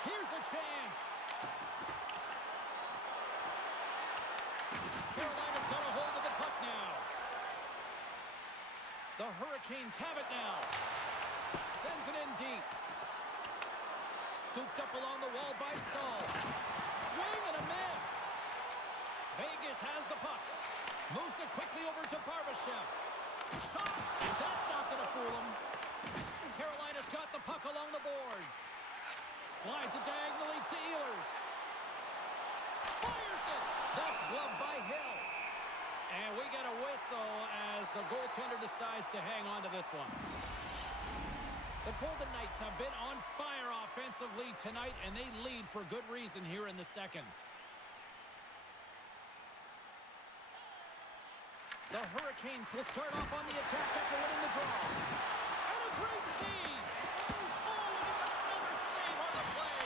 Here's a chance. Carolina's got a hold of the puck now. The Hurricanes have it now. Sends it in deep. Scooped up along the wall by Stahl. Swing and a miss. Vegas has the puck. Moves it quickly over to Barbashev. Shot. That's not going to fool him. Carolina's got the puck along the boards. Slides it diagonally to Ehlers. Fires it. That's gloved by Hill. And we get a whistle as the goaltender decides to hang on to this one. The Golden Knights have been on fire offensively tonight, and they lead for good reason here in the second. The Hurricanes will start off on the attack after winning the draw. And a great save! Oh, and it's another save on the play!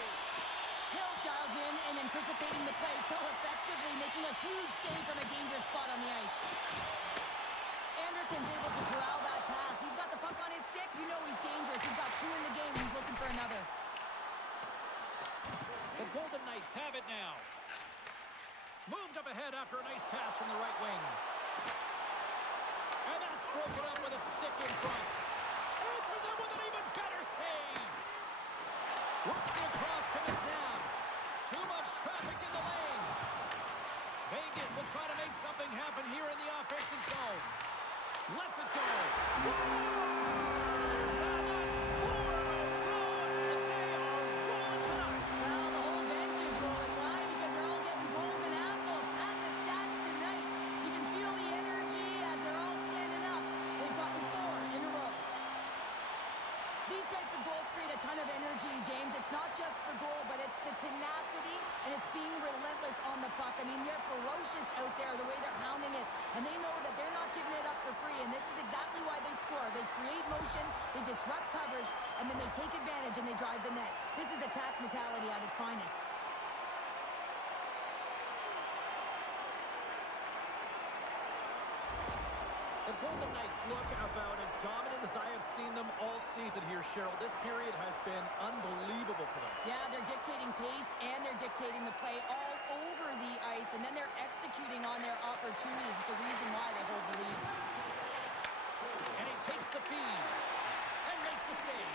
Hill's dialed in and anticipating the play so effectively, making a huge save from a dangerous spot on the ice. Anderson's able to corral that pass. He's got the puck on his stick. You know he's dangerous. He's got 2 in the game. He's looking for another. The Golden Knights have it now. Moved up ahead after a nice pass from the right wing. And that's broken up with a stick in front. Answers it with an even better save. Works it across to McNabb. Too much traffic in the lane. Vegas will try to make something happen here in the offensive zone. Lets it go. Scores! And that's 4 in a row, and they are rolling tonight. Well, the whole bench is rolling. Why? Because they're all getting goals and apples. At the stats tonight, you can feel the energy as they're all standing up. They've gotten 4 in a row. These types of goals create a ton of energy, James. It's not just the goal, but it's the tenacity, and it's being relentless on the puck. I mean, they're ferocious out there, the way they're hounding it, and they know that they're not giving it up for free, and this is exactly why they score. They create motion, they disrupt coverage, and then they take advantage and they drive the net. This is attack mentality at its finest. The Golden Knights look about as dominant as I have seen them all season here, Cheryl. This period has been unbelievable for them. Yeah, they're dictating pace and they're dictating the play all over the ice, and then they're executing on their opportunities. It's a reason why they hold the lead. And he takes the feed and makes the save.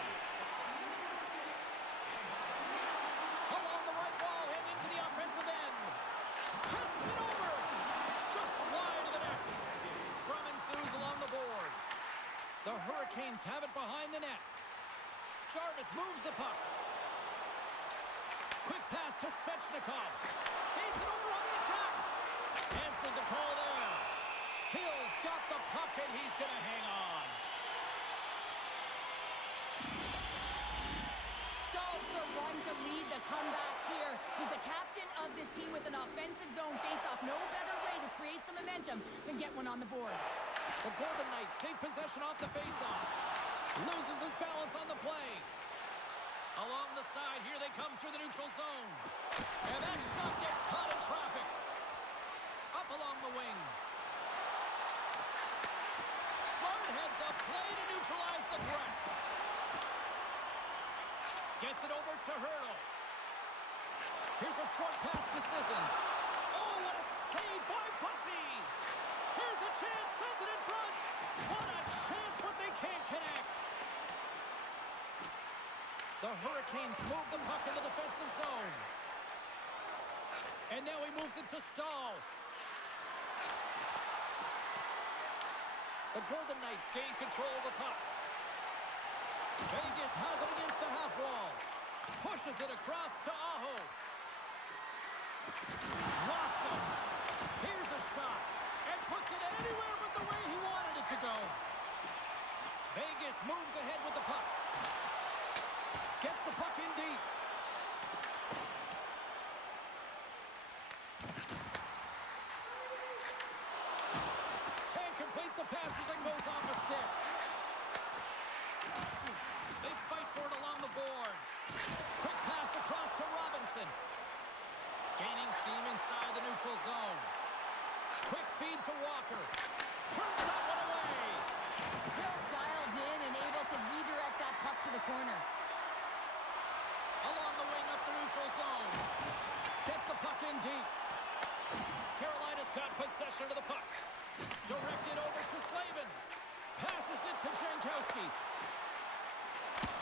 Along the right wall and into the offensive end. Passes it over. Just wide of the net. Scrum ensues along the boards. The Hurricanes have it behind the net. Jarvis moves the puck. Quick pass to Svechnikov. Feeds it over on the attack. Answered the call there. Hill's got the puck and he's going to hang on. Stahl's the one to lead the comeback here. He's the captain of this team with an offensive zone faceoff. No better way to create some momentum than get one on the board. The Golden Knights take possession off the faceoff. Loses his balance on the play. Along the side, here they come through the neutral zone. And that shot gets caught in traffic. Up along the wing. Smart heads up, play to neutralize the threat. Gets it over to Hurdle. Here's a short pass to Sissons. Oh, what a save by Bussy! Here's a chance, sends it in front. What a chance, but they can't connect. The Hurricanes move the puck in the defensive zone. And now he moves it to Stahl. The Golden Knights gain control of the puck. Vegas has it against the half wall. Pushes it across to Aho. Locks him. Here's a shot. And puts it anywhere but the way he wanted it to go. Vegas moves ahead with the puck. Gets the puck in deep. Can't complete the passes and goes off a stick. They fight for it along the boards. Quick pass across to Robinson. Gaining steam inside the neutral zone. Quick feed to Walker. Turns that one away. Hill's dialed in and able to redirect that puck to the corner. Along the wing up the neutral zone. Gets the puck in deep. Carolina's got possession of the puck. Directed over to Slavin. Passes it to Jankowski.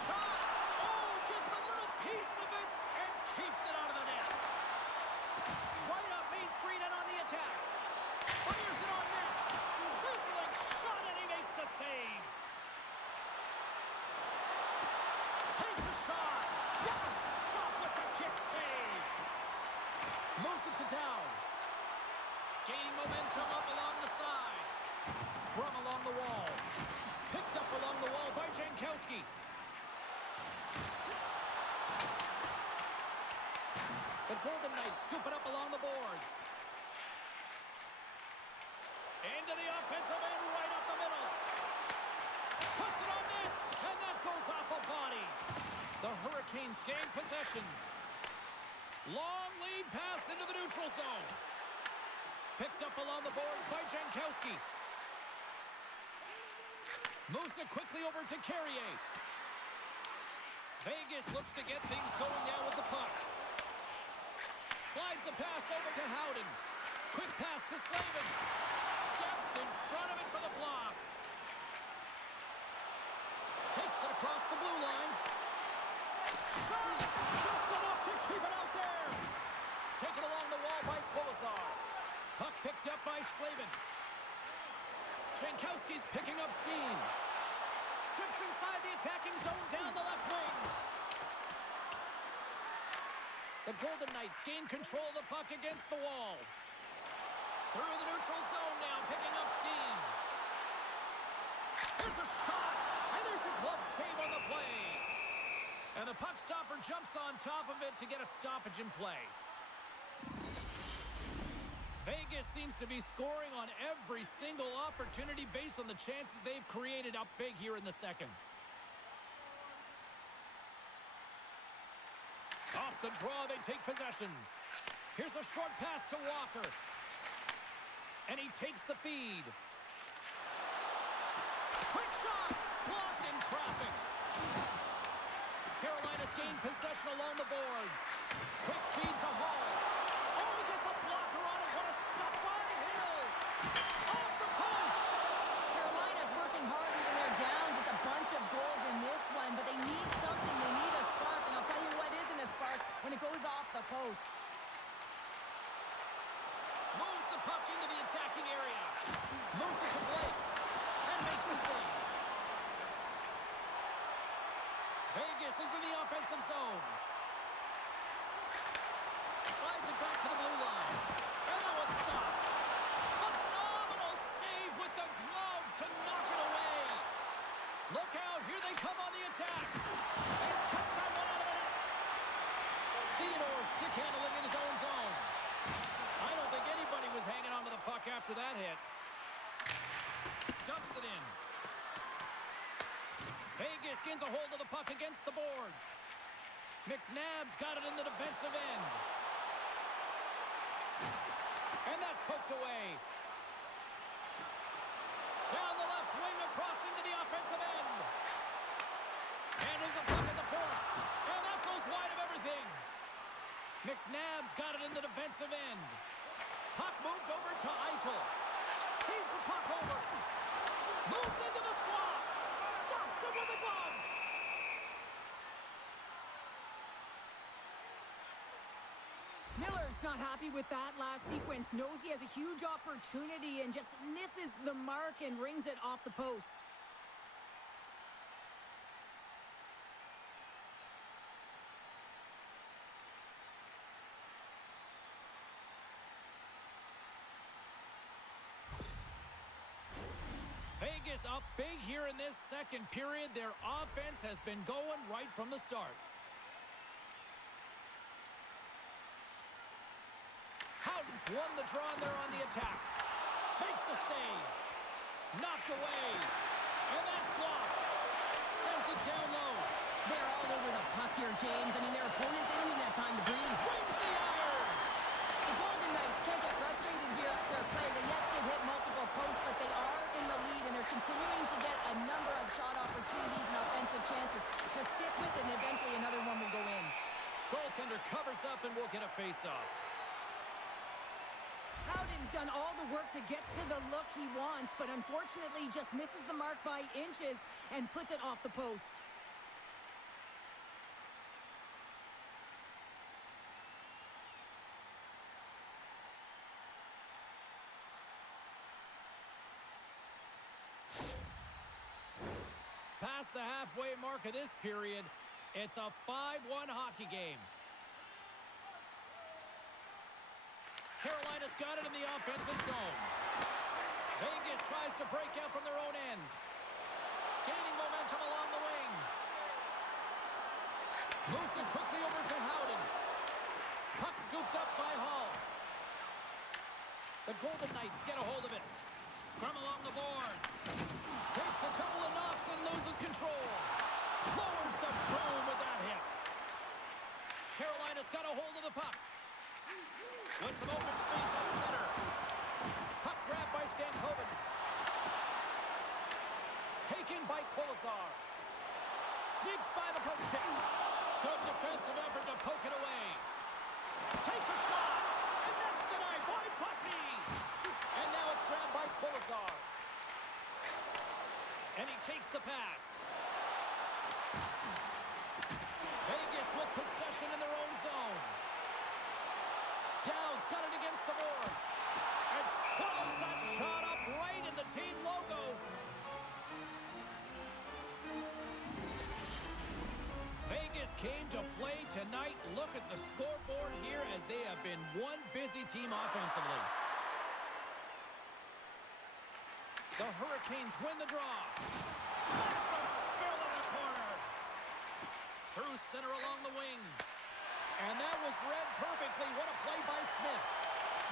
Shot! Oh, gets a little piece of it and keeps it out of the net. Right up Main Street and on the attack. Fires it on net. Sizzling shot and he makes the save. Takes a shot. Yes! Stop with the kick save. Moves it to down. Gaining momentum up along the side. Scrum along the wall. Picked up along the wall by Jankowski. The Golden Knights scoop it up along the boards. Into the offensive end, right up the middle. Puts it on net, and that goes off a body. The Hurricanes gain possession. Long lead pass into the neutral zone. Picked up along the boards by Jankowski. Moves it quickly over to Carrier. Vegas looks to get things going now with the puck. Slides the pass over to Howden. Quick pass to Slavin. Steps in front of it for the block. Takes it across the blue line. Shot! Just enough to keep it out there. Taken along the wall by Kolesar. Puck picked up by Slavin. Jankowski's picking up steam. Strips inside the attacking zone down the left wing. The Golden Knights gain control of the puck against the wall. Through the neutral zone now, picking up steam. There's a shot, and there's a glove save on the play. And the puck stopper jumps on top of it to get a stoppage in play. Vegas seems to be scoring on every single opportunity based on the chances they've created up big here in the second. Off the draw, they take possession. Here's a short pass to Walker. And he takes the feed. Quick shot! Blocked in traffic. Carolina's gained possession along the boards. Quick feed to Hall. Oh, he gets a blocker on it. What a stop by Hill. Off the post. Carolina's working hard even they're down. Just a bunch of goals in this one, but they need something. They need a spark, and I'll tell you what isn't a spark when it goes off the post. Moves the puck into the attacking area. Moves it to Blake. And makes the save. Vegas is in the offensive zone. Slides it back to the blue line. And that one's stopped. Phenomenal save with the glove to knock it away. Look out. Here they come on the attack. And cut that one out of the net. Theodore stick handling in his own zone. I don't think anybody was hanging on to the puck after that hit. Dumps it in. Vegas gains a hold of the puck against the boards. McNabb's got it in the defensive end. And that's poked away. Down the left wing across into the offensive end. And there's a puck at the point. And that goes wide of everything. McNabb's got it in the defensive end. Puck moved over to Eichel. Feeds the puck over. Moves into the slot. Stops him with a glove. Miller's not happy with that last sequence. Knows he has a huge opportunity and just misses the mark and rings it off the post. Vegas up big here in this second period. Their offense has been going right from the start. Howden's won the draw and they're on the attack. Makes the save. Knocked away. And that's blocked. Sends it down low. They're all over the puck here, James. I mean, their opponent, they don't even have time to breathe. Rings the iron. The Golden Knights can't get frustrated here at their play. Yes, they've hit multiple posts, but they are in the lead, and they're continuing to get a number of shot opportunities and offensive chances. Just stick with it, and eventually another one will go in. Goaltender covers up and will get a face-off. Howden's done all the work to get to the look he wants, but unfortunately just misses the mark by inches and puts it off the post. Past the halfway mark of this period, it's a 5-1 hockey game. Carolina's got it in the offensive zone. Vegas tries to break out from their own end. Gaining momentum along the wing. Moves it quickly over to Howden. Puck scooped up by Hall. The Golden Knights get a hold of it. Scrum along the boards. Takes a couple of knocks and loses control. Lowers the boom with that hit. Carolina's got a hold of the puck. With some open space at center. Puck grabbed by Stankoven. Taken by Kolesar. Sneaks by the poke check. Good defensive effort to poke it away. Takes a shot. And that's denied by Bussy. And now it's grabbed by Kolesar. And he takes the pass. Vegas with possession in their own zone. Downs got it against the boards. And swallows that shot up right in the team logo. Vegas came to play tonight. Look at the scoreboard here as they have been one busy team offensively. The Hurricanes win the draw. Massive spill in the corner. Through center along the wing. And that was read perfectly. What a play by Smith.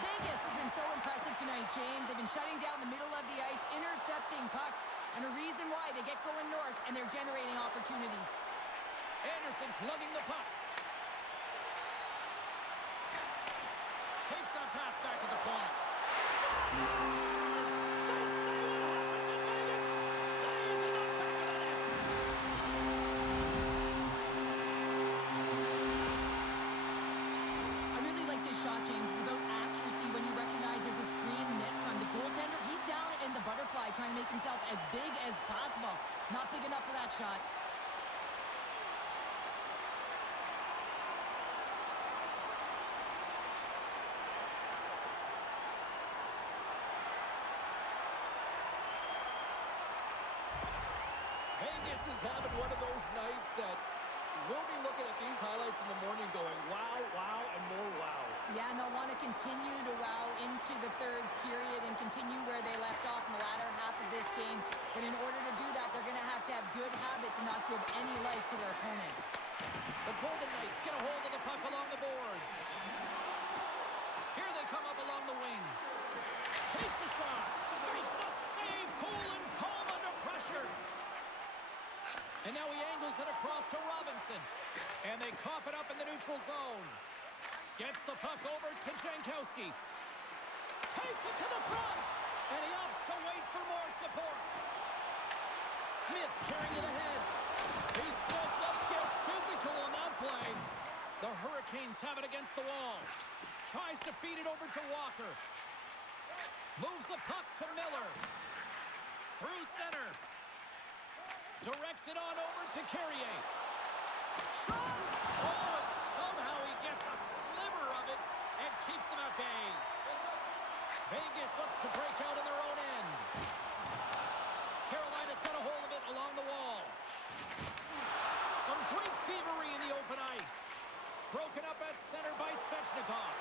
Vegas has been so impressive tonight, James. They've been shutting down the middle of the ice, intercepting pucks, and a reason why they get going north, and they're generating opportunities. Anderson's lugging the puck. Takes that pass back to the point. Scores! They say what happens in Vegas stays in the back of the net. I really like this shot, James. It's about accuracy when you recognize there's a screen net from the goaltender. He's down in the butterfly trying to make himself as big as possible. Not big enough for that shot. Vegas is having one of those nights that we'll be looking at these highlights in the morning going, wow, wow, and more wow. Yeah, and they'll want to continue to wow into the third period and continue where they left off in the latter half of this game. But in order to do that, they're going to have good habits and not give any life to their opponent. The Golden Knights get a hold of the puck along the boards. Here they come up along the wing. Takes a shot. Makes the save. Cool and calm under pressure. And now he angles it across to Robinson. And they cough it up in the neutral zone. Gets the puck over to Jankowski. Takes it to the front. And he opts to wait for more support. Smith's carrying it ahead. He says, let's get physical on that play. The Hurricanes have it against the wall. Tries to feed it over to Walker. Moves the puck to Miller. Through center. Directs it on over to Carrier. Shot! Oh, and somehow he gets a sliver of it and keeps them at bay. Vegas looks to break out in their own end. Carolina's got a hold of it along the wall. Some great thievery in the open ice. Broken up at center by Svechnikov.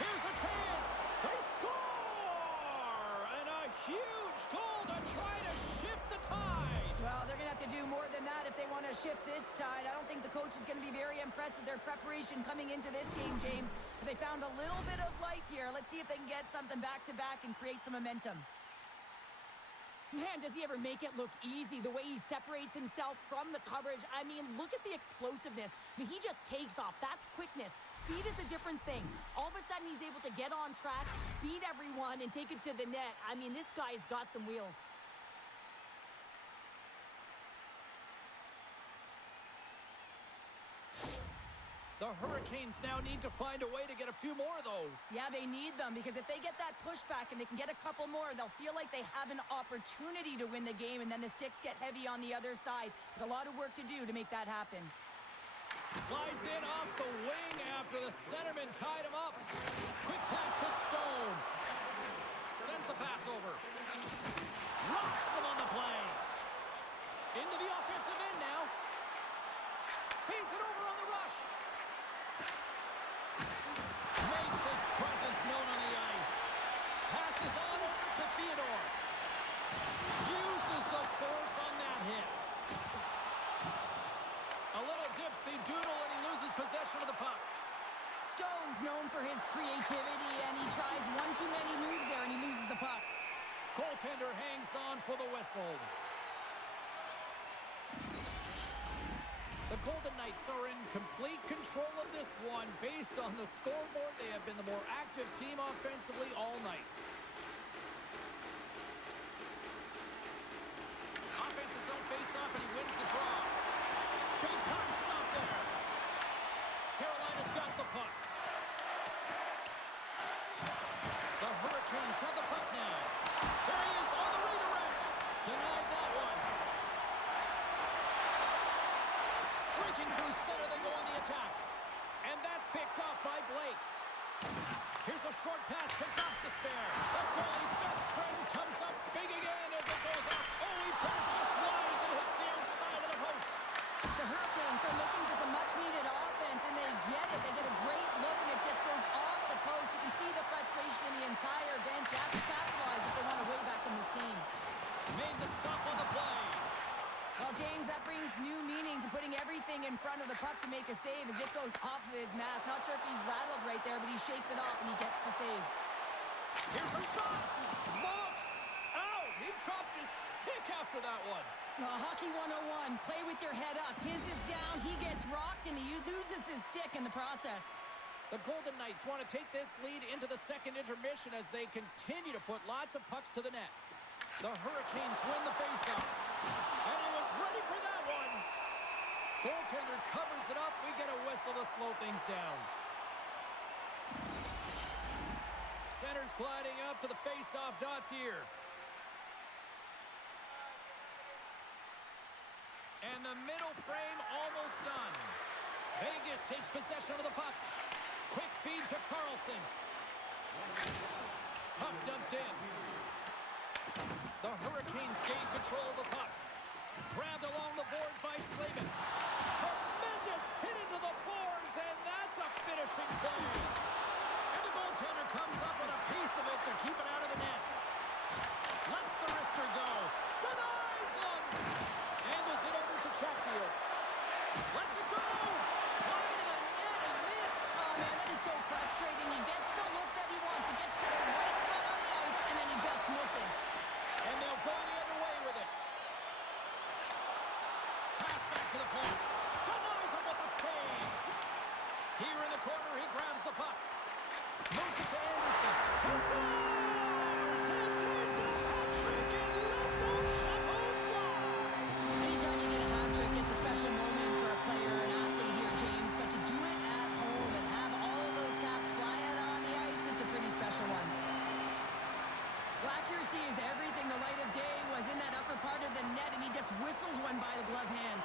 Here's a chance. They score! And a huge goal to try to shift the tide. Well, they're going to have to do more than that if they want to shift this tide. I don't think the coach is going to be very impressed with their preparation coming into this game, James. But they found a little bit of light here. Let's see if they can get something back-to-back and create some momentum. Man, does he ever make it look easy, the way he separates himself from the coverage. I mean, look at the explosiveness. I mean, he just takes off. That's quickness. Speed is a different thing. All of a sudden, he's able to get on track, beat everyone, and take it to the net. I mean, this guy's got some wheels. The Hurricanes now need to find a way to get a few more of those. Yeah, they need them, because if they get that pushback and they can get a couple more, they'll feel like they have an opportunity to win the game, and then the sticks get heavy on the other side. But a lot of work to do to make that happen. Slides in off the wing after the centerman tied him up. Quick pass to Stone. Sends the pass over. Rocks him on the play. Into the offensive end now. Feeds it over on the rush. Makes his presence known on the ice. Passes on over to Theodore. Uses the force on that hit. A little dipsy-doodle and he loses possession of the puck. Stone's known for his creativity, and he tries one too many moves there, and he loses the puck. Goaltender hangs on for the whistle. The Golden Knights are in complete control of this one. Based on the scoreboard, they have been the more active team offensively all night. Offense's own face-off, and he wins the draw. Big time stop there. Carolina's got the puck. The Hurricanes have the puck now. There he is on the redirect. Denied that one. Streaking Here's a short pass to Gostisbehere. The goalie's best friend comes up big again as it goes up. Oh, he put it just wide as it hits the outside of the post. The Hurricanes are looking for some much-needed offense, and they get it. They get a great look, and it just goes off the post. You can see the frustration in the entire bench. You have to capitalize if they want to way back in this game. Made the stop on the play. Well, James, that brings new meaning to putting everything in front of the puck to make a save as it goes off of his mask. Not sure if he's rattled right there, but he shakes it off and he gets the save. Here's a shot. Look. Ow. He dropped his stick after that one. Hockey 101, play with your head up. His is down, he gets rocked, and he loses his stick in the process. The Golden Knights want to take this lead into the second intermission as they continue to put lots of pucks to the net. The Hurricanes win the faceoff. And he was ready for that one. Goaltender covers it up. We get a whistle to slow things down. Center's gliding up to the faceoff dots here. And the middle frame almost done. Vegas takes possession of the puck. Quick feed to Carlson. Puck dumped in. The Hurricanes gain control of the puck. Grabbed along the boards by Slavin. Tremendous hit into the boards, and that's a finishing play. And the goaltender comes up with a piece of it to keep it out of the net. Lets the wrister go. Denies him. Angles it over to Chatfield. Lets it go. Wide of the net and missed. Oh, man, that is so frustrating. He gets the look that he wants. He gets to the right spot on the ice, and then he just misses. And they'll go the other way with it. Pass back to the point. Denies him with the save. Here in the corner, he grabs the puck. Moves it to Anderson. He scores! And there's the hat-trick, and let those shackles fly! Anytime you get a hat trick, it's a special moment for a player or an athlete here, James. But to do it at home and have all of those caps fly out on the ice, it's a pretty special one. Well, accuracy is everything. The light of day was in that upper part of the net, and he just whistles one by the glove hand.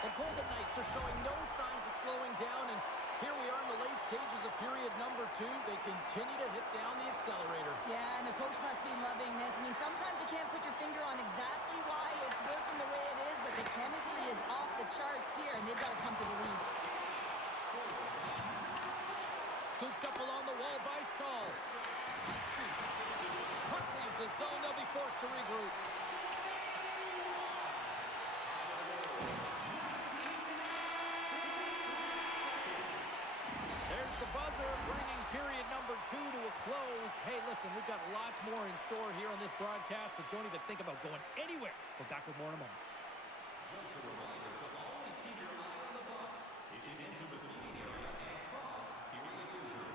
The Golden Knights are showing no signs of slowing down, and here we are in the late stages of period number 2. They continue to hit down the accelerator. Yeah, and the coach must be loving this. I mean, sometimes you can't put your finger on exactly why it's working the way it is, but the chemistry is off the charts here, and they've got a comfortable lead. Scooped up along the wall by Stahl. Puck leaves the zone. They'll be forced to regroup. There's the buzzer, bringing period number 2 to a close. Hey, listen, we've got lots more in store here on this broadcast, so don't even think about going anywhere. We're back with more in a moment. Just a reminder to always keep your eye on the puck. If you get into a seating area and cause serious injury.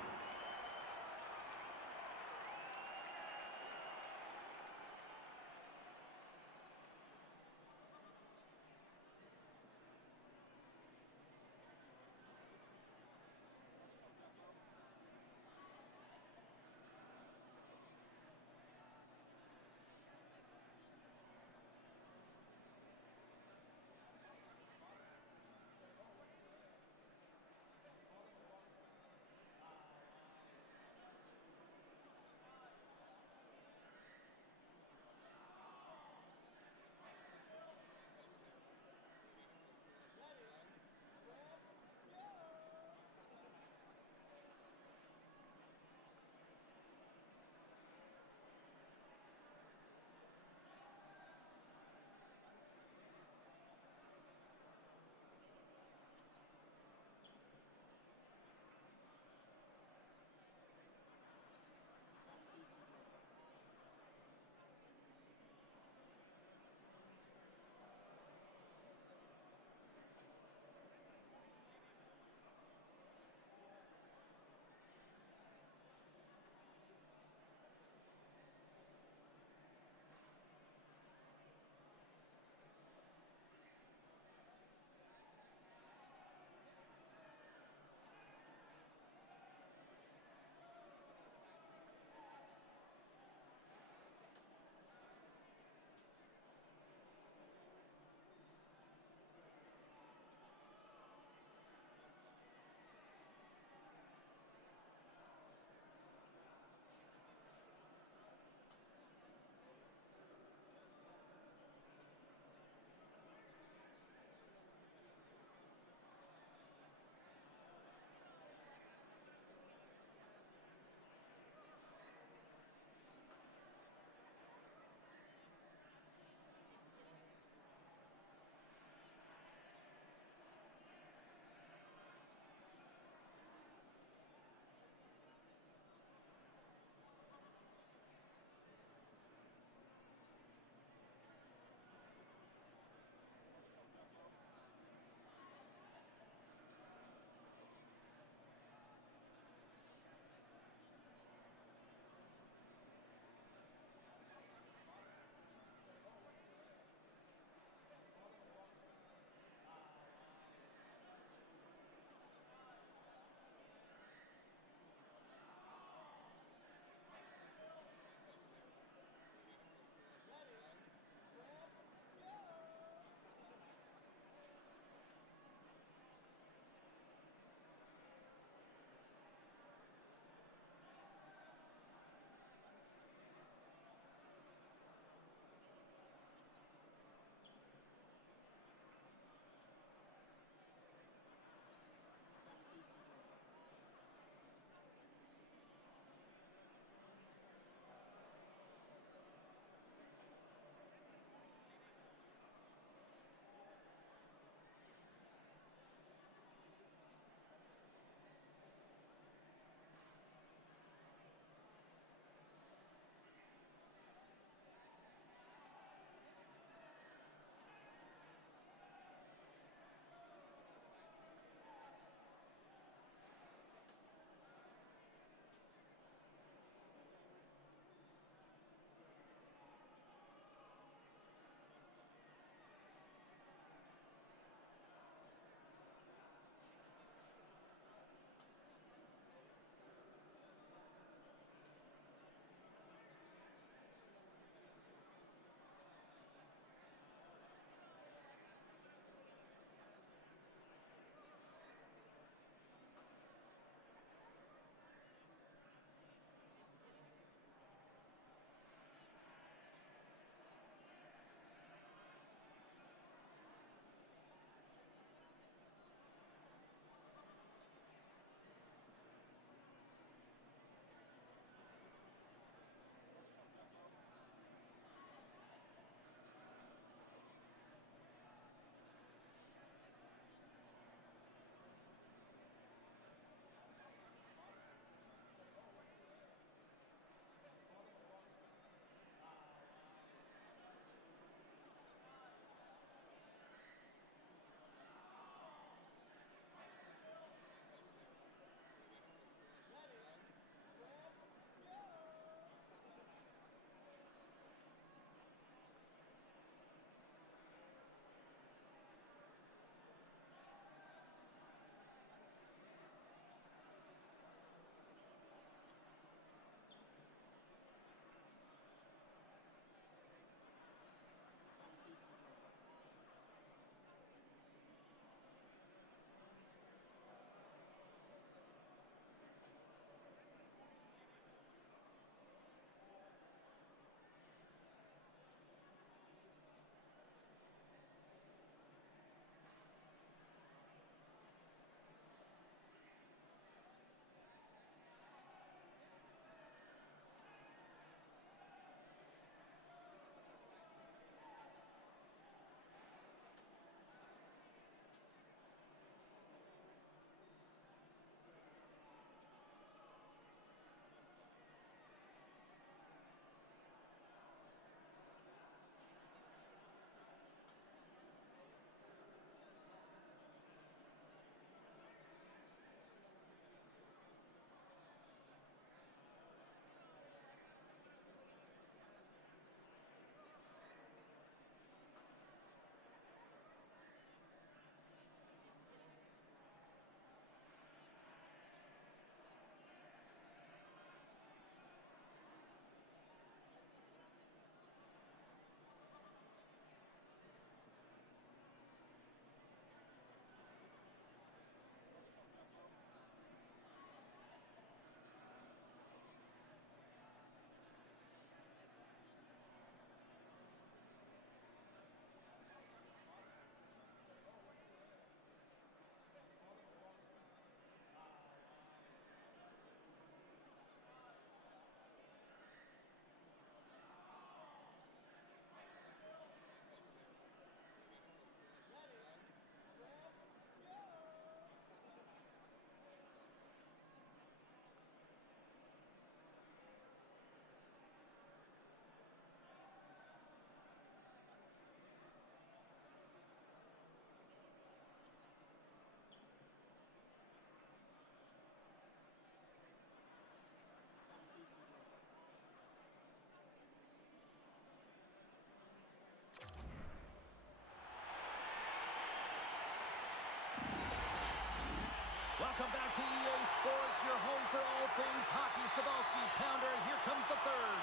for all things hockey. Cybulski, pounder, here comes the third.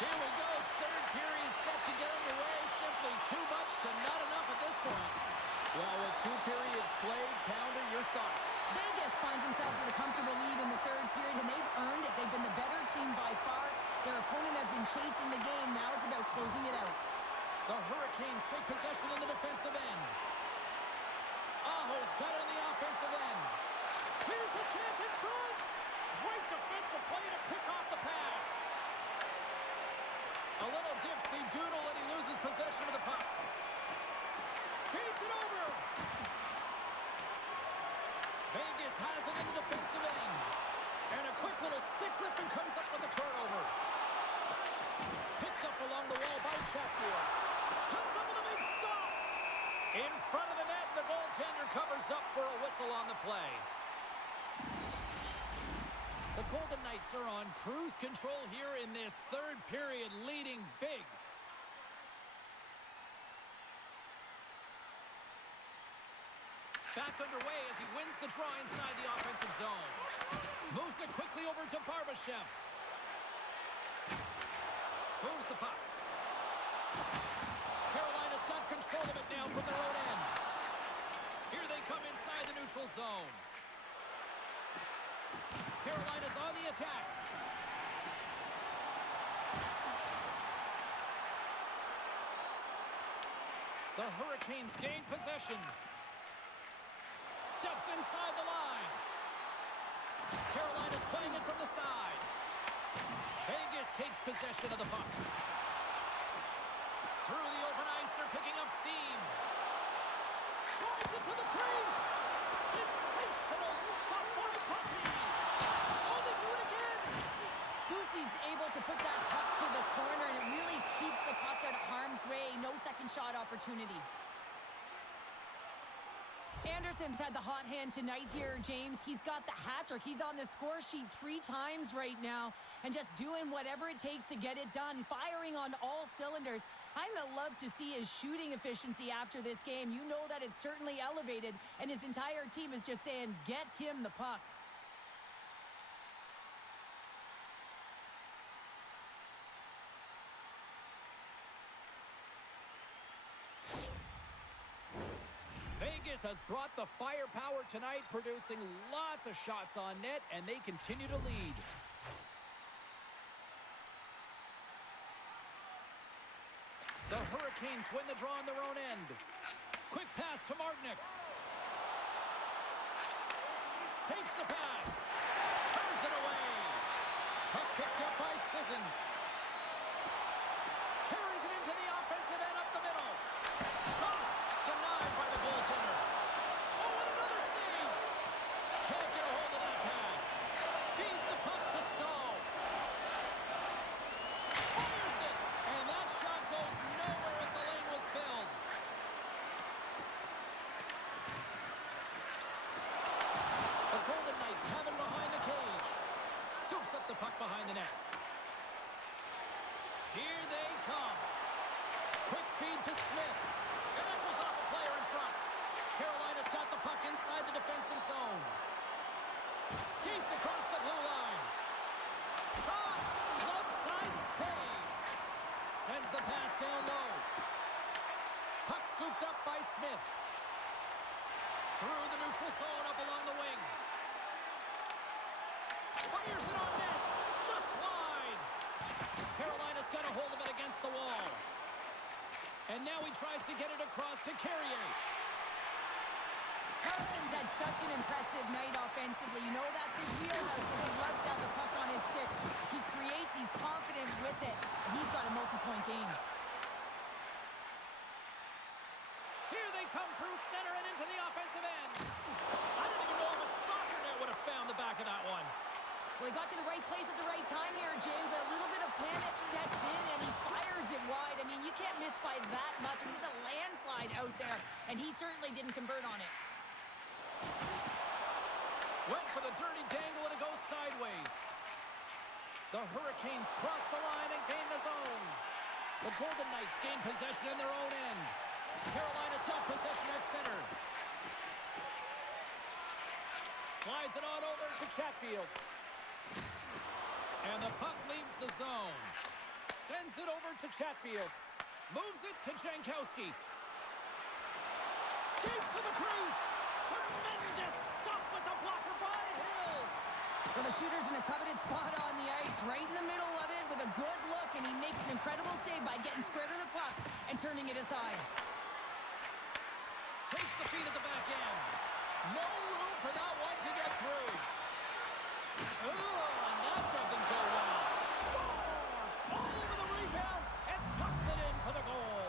Here we go, third period set to get underway. Simply too much to not enough at this point. Well, with 2 periods played, Pounder, your thoughts? Vegas finds themselves with a comfortable lead in the third period, and they've earned it. They've been the better team by far. Their opponent has been chasing the game. Now it's about closing it out. The Hurricanes take possession in the defensive end. Aho's got it on the offensive end. Here's a chance in front. Great defensive play to pick off the pass. A little dipsy doodle and he loses possession of the puck. Feeds it over. Vegas has it in the defensive end. And a quick little stick lift and comes up with a turnover. Picked up along the wall by Chatfield. Comes up with a big stop. In front of the net, the goaltender covers up for a whistle on the play. The Golden Knights are on cruise control here in this third period, leading big. Back underway as he wins the draw inside the offensive zone. Moves it quickly over to Barbashev. Moves the puck. Carolina's got control of it now from their own end. Here they come inside the neutral zone. Carolina's on the attack. The Hurricanes gain possession. Steps inside the line. Carolina's playing it from the side. Vegas takes possession of the puck. Through the open ice, they're picking up steam. Drives it to the crease. Sensational stop by Bussy. Oh, they do it again. Busey's able to put that puck to the corner, and it really keeps the puck out of harm's way. No second shot opportunity. Anderson's had the hot hand tonight here, James. He's got the hat trick. He's on the score sheet 3 times right now and just doing whatever it takes to get it done, firing on all cylinders. I'm going to love to see his shooting efficiency after this game. You know that it's certainly elevated, and his entire team is just saying, get him the puck. Vegas has brought the firepower tonight, producing lots of shots on net, and they continue to lead. The Hurricanes win the draw on their own end. Quick pass to Martinick. Takes the pass. Turns it away. Puck picked up by Sissons. Carries it into the offensive end up the middle. Shot denied by the goaltender. Oh, and another save. Can't get a hold of that pass. Feeds the puck to Stahl. Fires it. And that shot goes nowhere as the lane was filled. The Golden Knights have it behind the cage. Scoops up the puck behind the net. Here they come. Quick feed to Smith. And that goes off a player in front. Carolina's got the puck inside the defensive zone. Skates across the blue line. Shot. Left side save. Sends the pass down low. Puck scooped up by Smith. Through the neutral zone up along the wing. Fires it on net. Just wide. Carolina's got a hold of it against the wall. And now he tries to get it across to Carrier. Harrison's had such an impressive night offensively. You know that's his wheelhouse, and he loves to have the puck on his stick. He creates, he's confident with it, and he's got a multi-point game. Here they come through center and into the offensive end. I don't even know if a soccer net would have found the back of that one. Well, he got to the right place at the right time here, James, but a little bit of panic sets in, and he fires it wide. I mean, you can't miss by that much. I mean, it's a landslide out there, and he certainly didn't convert on it. Went for the dirty dangle, and it goes sideways. The Hurricanes cross the line and gain the zone. The Golden Knights gain possession in their own end. Carolina's got possession at center. Slides it on over to Chatfield. And the puck leaves the zone. Sends it over to Chatfield. Moves it to Jankowski. Skates to the crease. Tremendous stop with the blocker by Hill. Well, the shooter's in a coveted spot on the ice, right in the middle of it with a good look, and he makes an incredible save by getting square to the puck and turning it aside. Takes the feed at the back end. No room for that one to get through. Oh, and that doesn't go well. Scores! All over the rebound and tucks it in for the goal.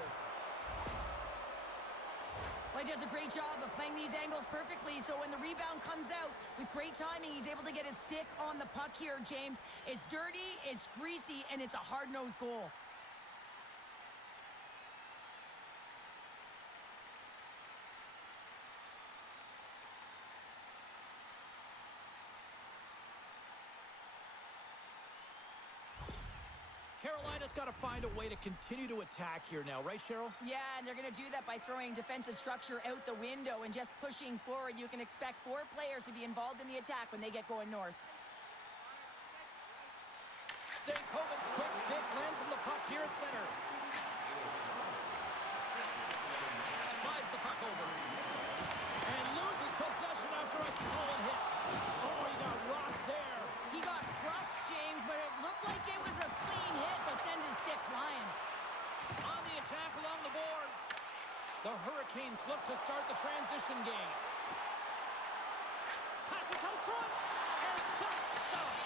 Well, he does a great job of playing these angles perfectly, so when the rebound comes out with great timing, he's able to get his stick on the puck here, James. It's dirty, it's greasy, and it's a hard-nosed goal. Carolina's got to find a way to continue to attack here now, right, Cheryl? Yeah, and they're going to do that by throwing defensive structure out the window and just pushing forward. You can expect 4 players to be involved in the attack when they get going north. Stankoven's quick stick lands on the puck here at center. Slides the puck over. And loses possession after a solid hit. Oh, he got rocked there. He got crushed, James, but it looked like it was a clean hit, but sends his stick flying. On the attack along the boards. The Hurricanes look to start the transition game. Passes out front, and that's stopped.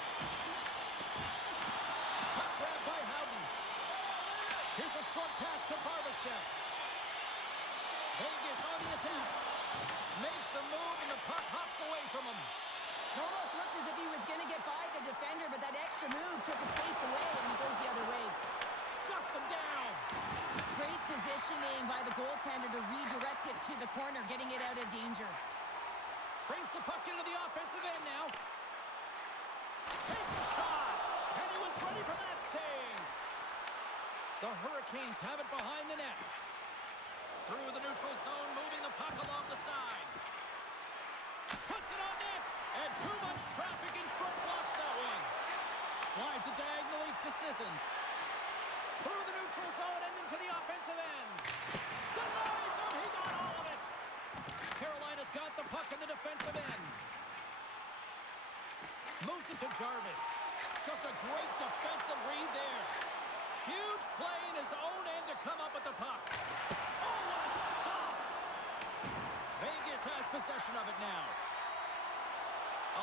Puck grab by Howden. Here's a short pass to Barbashev. Vegas on the attack. Makes a move, and the puck hops away from him. It almost looked as if he was going to get by the defender, but that extra move took his space away, and it goes the other way. Shuts him down. Great positioning by the goaltender to redirect it to the corner, getting it out of danger. Brings the puck into the offensive end now. Takes a shot, and he was ready for that save. The Hurricanes have it behind the net. Through the neutral zone, moving the puck along the side. Puts it on net, and too much traffic in front blocks that one. Slides it diagonally to Sissons. Through the neutral zone and into the offensive end. Denies him, he got all of it. Carolina's got the puck in the defensive end. Moves it to Jarvis. Just a great defensive read there. Huge play in his own end to come up with the puck. Oh, what a stop! Vegas has possession of it now.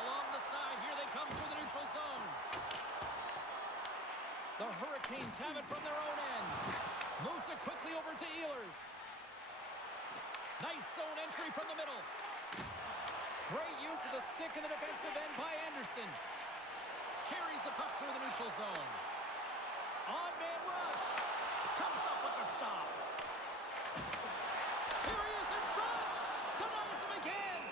Along the side, here they come through the neutral zone. The Hurricanes have it from their own end. Moves it quickly over to Ehlers. Nice zone entry from the middle. Great use of the stick in the defensive end by Anderson. Carries the puck through the neutral zone. On-man rush. Comes up with the stop. Here he is in front. Denies him again.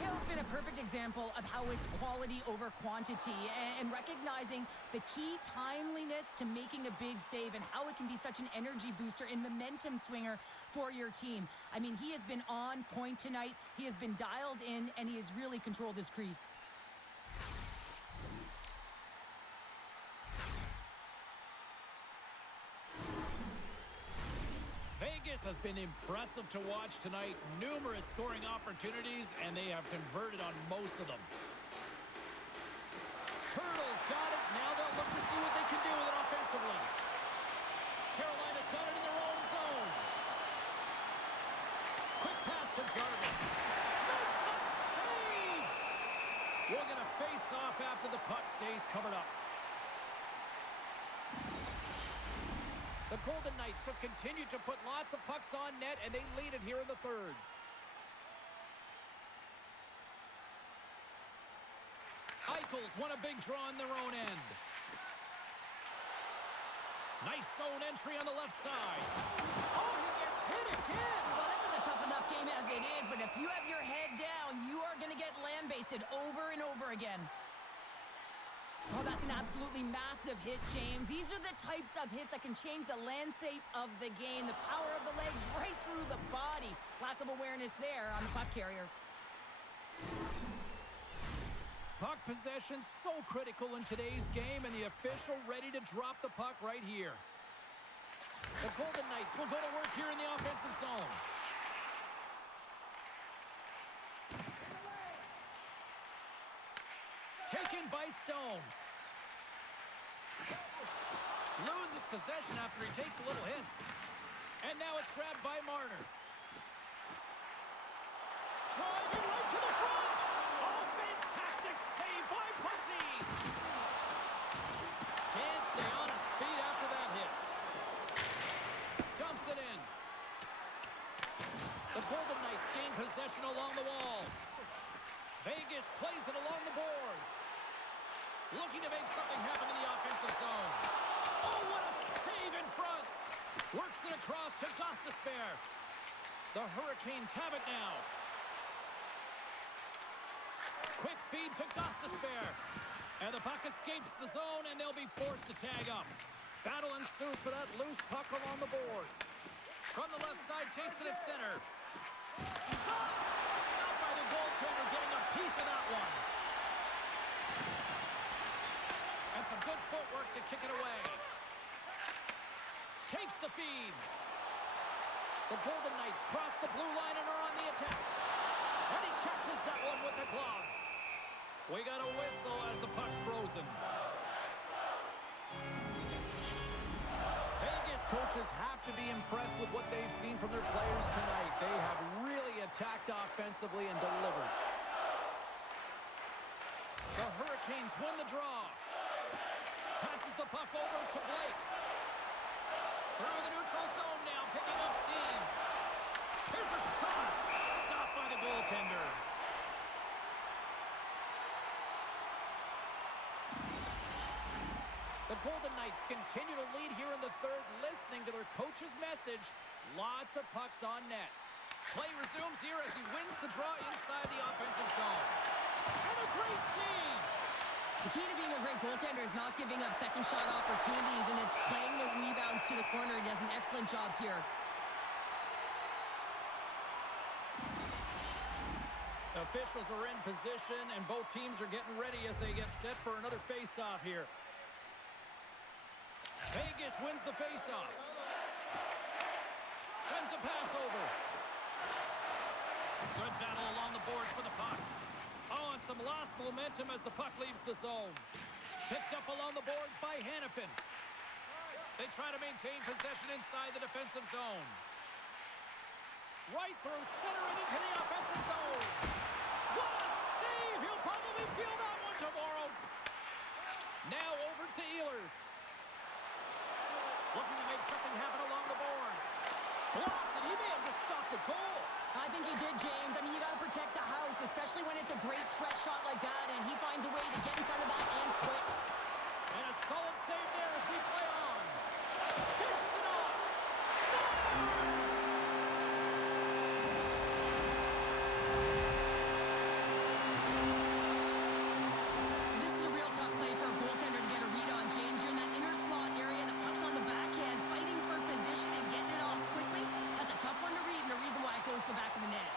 Hill's been a perfect example of how it's quality over quantity and recognizing the key timeliness to making a big save and how it can be such an energy booster and momentum swinger for your team. I mean, he has been on point tonight. He has been dialed in, and he has really controlled his crease. Vegas has been impressive to watch tonight. Numerous scoring opportunities, and they have converted on most of them. Hurdles got it. Now they'll look to see what they can do with it offensively. Carolina's got it in their own zone. Quick pass to Jarvis. Makes the save! We're going to face off after the puck stays covered up. The Golden Knights have continued to put lots of pucks on net, and they lead it here in the third. Eichels won a big draw on their own end. Nice zone entry on the left side. Oh, he gets hit again! Well, this is a tough enough game as it is, but if you have your head down, you are going to get land-basted over and over again. Oh, that's an absolutely massive hit, James. These are the types of hits that can change the landscape of the game. The power of the legs right through the body. Lack of awareness there on the puck carrier. Puck possession so critical in today's game, and the official ready to drop the puck right here. The Golden Knights will go to work here in the offensive zone. Taken by Stone. Loses possession after he takes a little hit. And now it's grabbed by Marner. Driving right to the front. Oh, fantastic save by Pussy. Can't stay on his feet after that hit. Dumps it in. The Golden Knights gain possession along the wall. Vegas plays it along the boards. Looking to make something happen in the offensive zone. Oh, what a save in front. Works it across to Gostisbehere. The Hurricanes have it now. Quick feed to Gostisbehere. And the puck escapes the zone, and they'll be forced to tag up. Battle ensues for that loose puck along the boards. From the left side, takes it at center. Shot! Stopped by the goaltender, getting a piece of that one. And some good footwork to kick it away. Takes the feed. The Golden Knights cross the blue line and are on the attack. And he catches that one with the glove. We got a whistle as the puck's frozen. Vegas coaches have to be impressed with what they've seen from their players tonight. They have really attacked offensively and delivered. The Hurricanes win the draw. Passes the puck over to Blake. Through the neutral zone now, picking up steam. Here's a shot. Stopped by the goaltender. The Golden Knights continue to lead here in the third, listening to their coach's message. Lots of pucks on net. Play resumes here as he wins the draw inside the offensive zone. And a great save! The key to being a great goaltender is not giving up second shot opportunities, and it's playing the rebounds to the corner. He does an excellent job here. The officials are in position, and both teams are getting ready as they get set for another face-off here. Vegas wins the face-off. Sends a pass over. Good battle along the boards for the puck. Oh, and some lost momentum as the puck leaves the zone. Picked up along the boards by Hannafin. They try to maintain possession inside the defensive zone. Right through center and into the offensive zone. What a save! He'll probably feel that one tomorrow. Now over to Ehlers. Looking to make something happen along the boards. Blocked, and he may have just stopped the goal. I think he did, James. I mean, you got to protect the house, especially when it's a great threat shot like that, and he finds a way to get in front of that and quick. And a solid save there as we play on. Dishes it off. Scores! This is a real tough play for a goaltender to get a read on, James. You're in that inner slot area, the puck's on the backhand, fighting for position and getting it off quickly. That's a tough one to read, and the reason why it goes to the back of the net.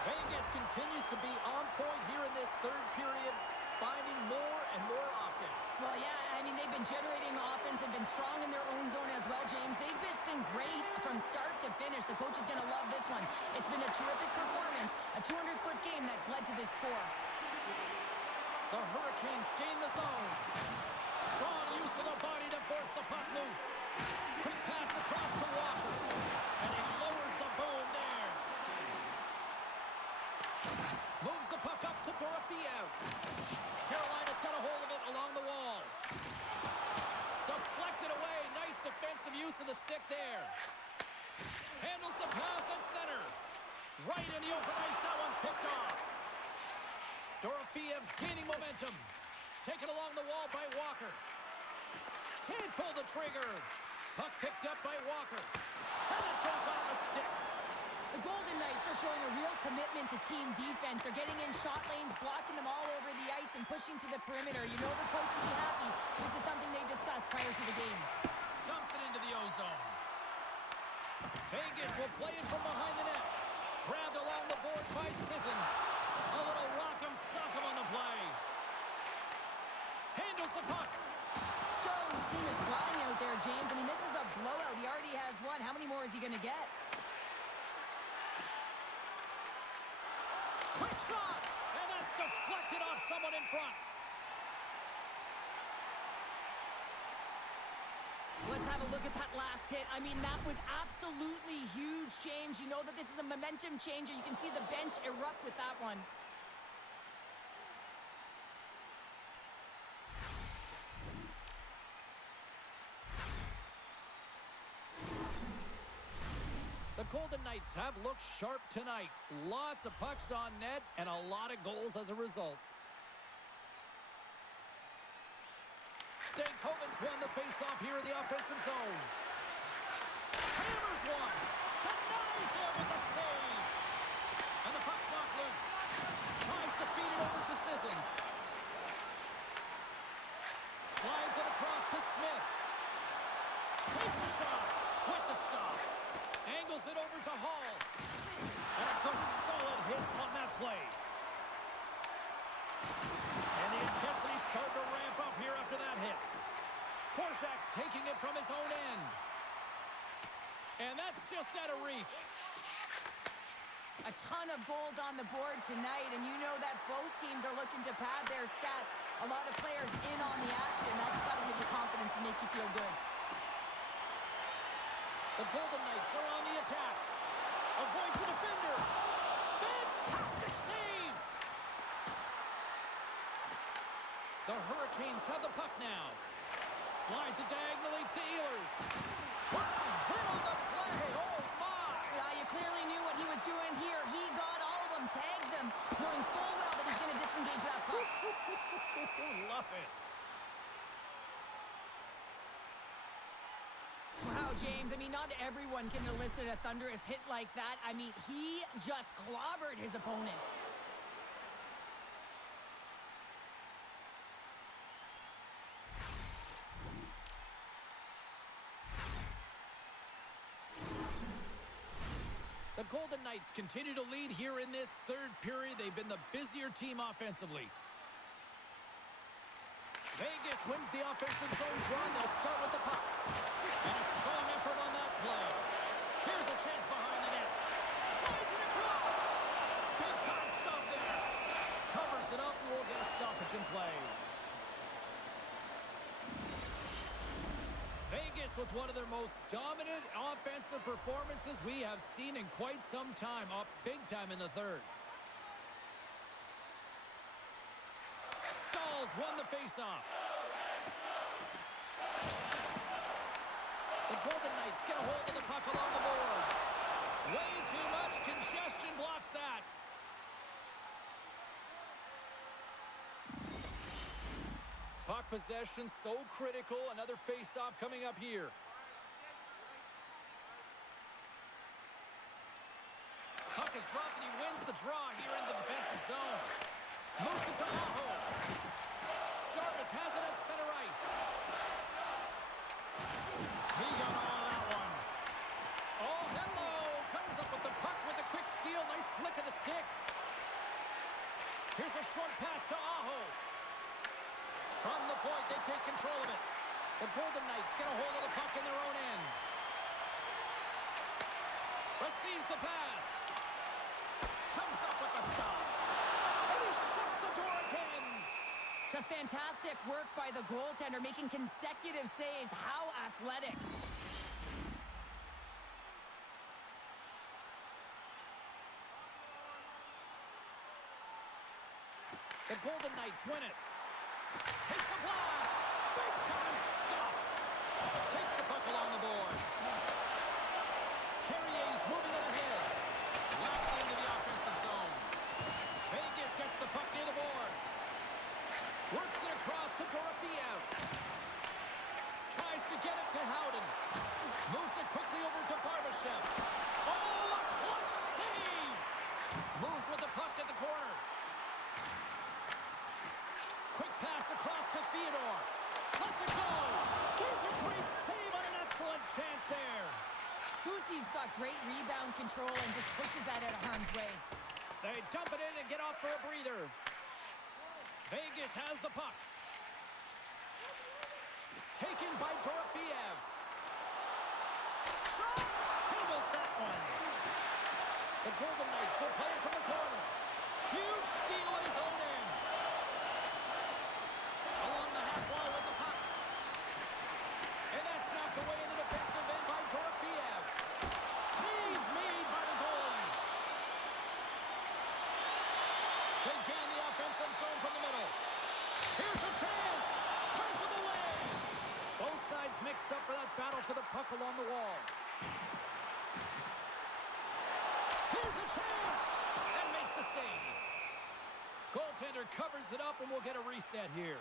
Vegas continues to be on point here in this third period, finding more and more offense. Well, yeah, I mean, they've been generating offense. They've been strong in their own zone as well, James. They've just been great from start to finish. The coach is going to love this one. It's been a terrific performance, a 200-foot game that's led to this score. The Hurricanes gain the zone. Strong use of the body to force the puck loose. Quick pass across to Walker. And he lowers the boom there. Moves the puck up to Dorofeev. Carolina's got a hold of it along the wall. Deflected away. Nice defensive use of the stick there. Handles the pass at center. Right in the open ice. That one's picked off. Dorofeev's gaining momentum. Taken along the wall by Walker. Can't pull the trigger. Puck picked up by Walker. And it goes off the stick. The Golden Knights are showing a real commitment to team defense. They're getting in shot lanes, blocking them all over the ice, and pushing to the perimeter. You know the coach will be happy. This is something they discussed prior to the game. Dumps it into the O-zone. Vegas will play it from behind the net. Grabbed along the board by Sissons. A little rock'em sock'em on the play. Handles the puck. Stone's team is flying out there, James. I mean, this is a blowout. He already has one. How many more is he going to get? Quick shot! And that's deflected off someone in front. Let's have a look at that last hit. I mean, that was absolutely huge, James. You know that this is a momentum changer. You can see the bench erupt with that one. The Golden Knights have looked sharp tonight. Lots of pucks on net and a lot of goals as a result. Stankoven's won the faceoff here in the offensive zone. Hammers one. Denies him with the save. And the puck's knocked loose. Tries to feed it over to Sissons. Slides it across to Smith. Takes a shot with the stop. Angles it over to Hall. And a good solid hit on that play. And the intensity's starting to ramp up here after that hit. Korshak's taking it from his own end. And that's just out of reach. A ton of goals on the board tonight, and you know that both teams are looking to pad their stats. A lot of players in on the action. That's got to give you confidence and make you feel good. The Golden Knights are on the attack. Avoids the defender. Fantastic save! The Hurricanes have the puck now. Slides it diagonally to Ehlers. Hit on the play! Oh, my! You clearly knew what he was doing here. He got all of them, tags them, knowing full well that he's going to disengage that puck. Love it. Wow, James, I mean, not everyone can elicit a thunderous hit like that. I mean, he just clobbered his opponent. The Golden Knights continue to lead here in this third period. They've been the busier team offensively. Vegas wins the offensive zone draw, and they'll start with the puck. And a strong effort on that play. Here's a chance behind the net. Slides it across. Big time stop there. Covers it up, and we'll get a stoppage in play. Vegas with one of their most dominant offensive performances we have seen in quite some time, up big time in the third. Stalls won the faceoff. The Golden Knights get a hold of the puck along the boards. Way too much congestion blocks that. Puck possession so critical. Another face-off coming up here. Puck is dropped and he wins the draw here in the defensive zone. Moves it to Aho. Jarvis has it at center ice. He got all of that one. Oh, hello. Comes up with the puck with a quick steal. Nice flick of the stick. Here's a short pass to Aho. From the point, they take control of it. The Golden Knights get a hold of the puck in their own end. Receives the pass. Comes up with the stop. And he shuts the door again. Just fantastic work by the goaltender, making consecutive saves. How athletic. The Golden Knights win it. Takes a blast. Big time stop. Takes the puck along the boards. Carrier's moving it ahead. Locks into the offensive zone. Vegas gets the puck near the boards. Works it across to Dorofeev. to Howden. Moves it quickly over to Barbashev. Oh, a clutch save! Moves with the puck at the corner. Quick pass across to Theodore. Lets it go. Gives a great save on an excellent chance there. Boosie's got great rebound control and just pushes that out of harm's way. They dump it in and get off for a breather. Vegas has the puck. Taken by Dorofeev. Shot! Handles that one. The Golden Knights will play it from the corner. Huge steal at his own end. Along the half wall with the puck. And that's knocked away in the defensive end by Dorofeev. Save made by the goalie. They gain the offensive zone from the middle. Here's a chance. Turns him away. Both sides mixed up for that battle for the puck along the wall. Here's a chance. And makes the save. Goaltender covers it up and we'll get a reset here.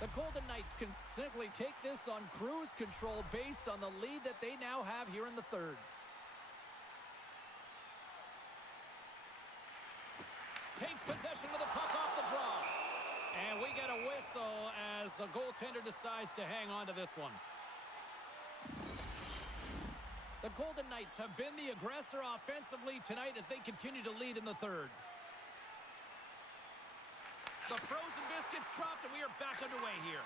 The Golden Knights can simply take this on cruise control based on the lead that they now have here in the third. Takes possession of the puck off the draw. And we get a whistle as the goaltender decides to hang on to this one. The Golden Knights have been the aggressor offensively tonight as they continue to lead in the third. The frozen biscuits dropped and we are back underway here.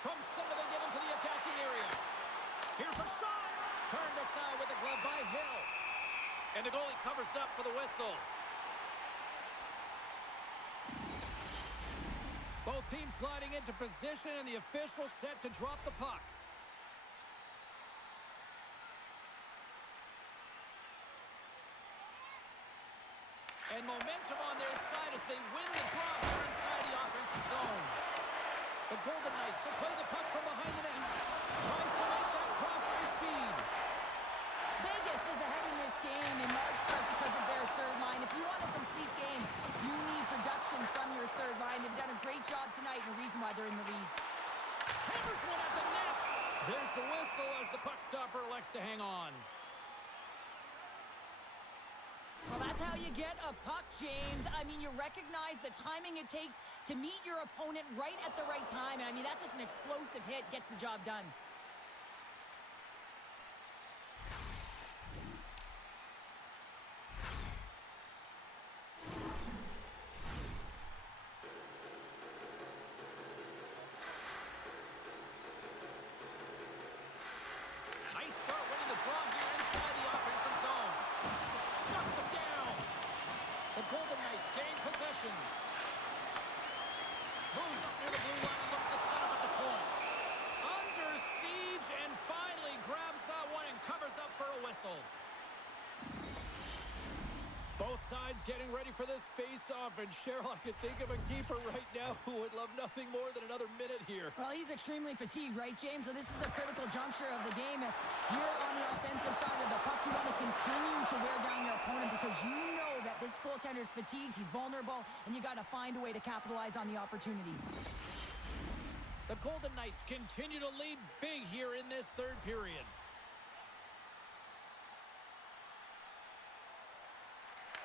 From center they get into the attacking area. Here's a shot. Turned aside with the glove by Hill. And the goalie covers up for the whistle. Both teams gliding into position and the official set to drop the puck. And momentum on their side as they win the draw here inside the offensive zone. The Golden Knights will play the puck from behind the net. Tries to make that crossing speed. Vegas is ahead in this game in large part because of their third line. If you want a complete game, you need production from your third line. They've done a great job tonight and the reason why they're in the lead. Hammers one at the net. There's the whistle as the puck stopper elects to hang on. Well, that's how you get a puck, James. I mean, you recognize the timing it takes to meet your opponent right at the right time. And I mean, that's just an explosive hit, gets the job done. Nice start winning the draw here inside the offensive zone. Shuts him down. The Golden Knights gain possession. Moves up near the blue line and looks to set up at the point. Under siege and finally grabs that one and covers up for a whistle. Both sides getting ready for this face-off, and Cheryl, I could think of a keeper right now who would love nothing more than another minute here. Well, he's extremely fatigued, right, James? So this is a critical juncture of the game. If you're on the offensive side of the puck, you want to continue to wear down your opponent because you know that this goaltender's fatigued, he's vulnerable, and you got to find a way to capitalize on the opportunity. The Golden Knights continue to lead big here in this third period.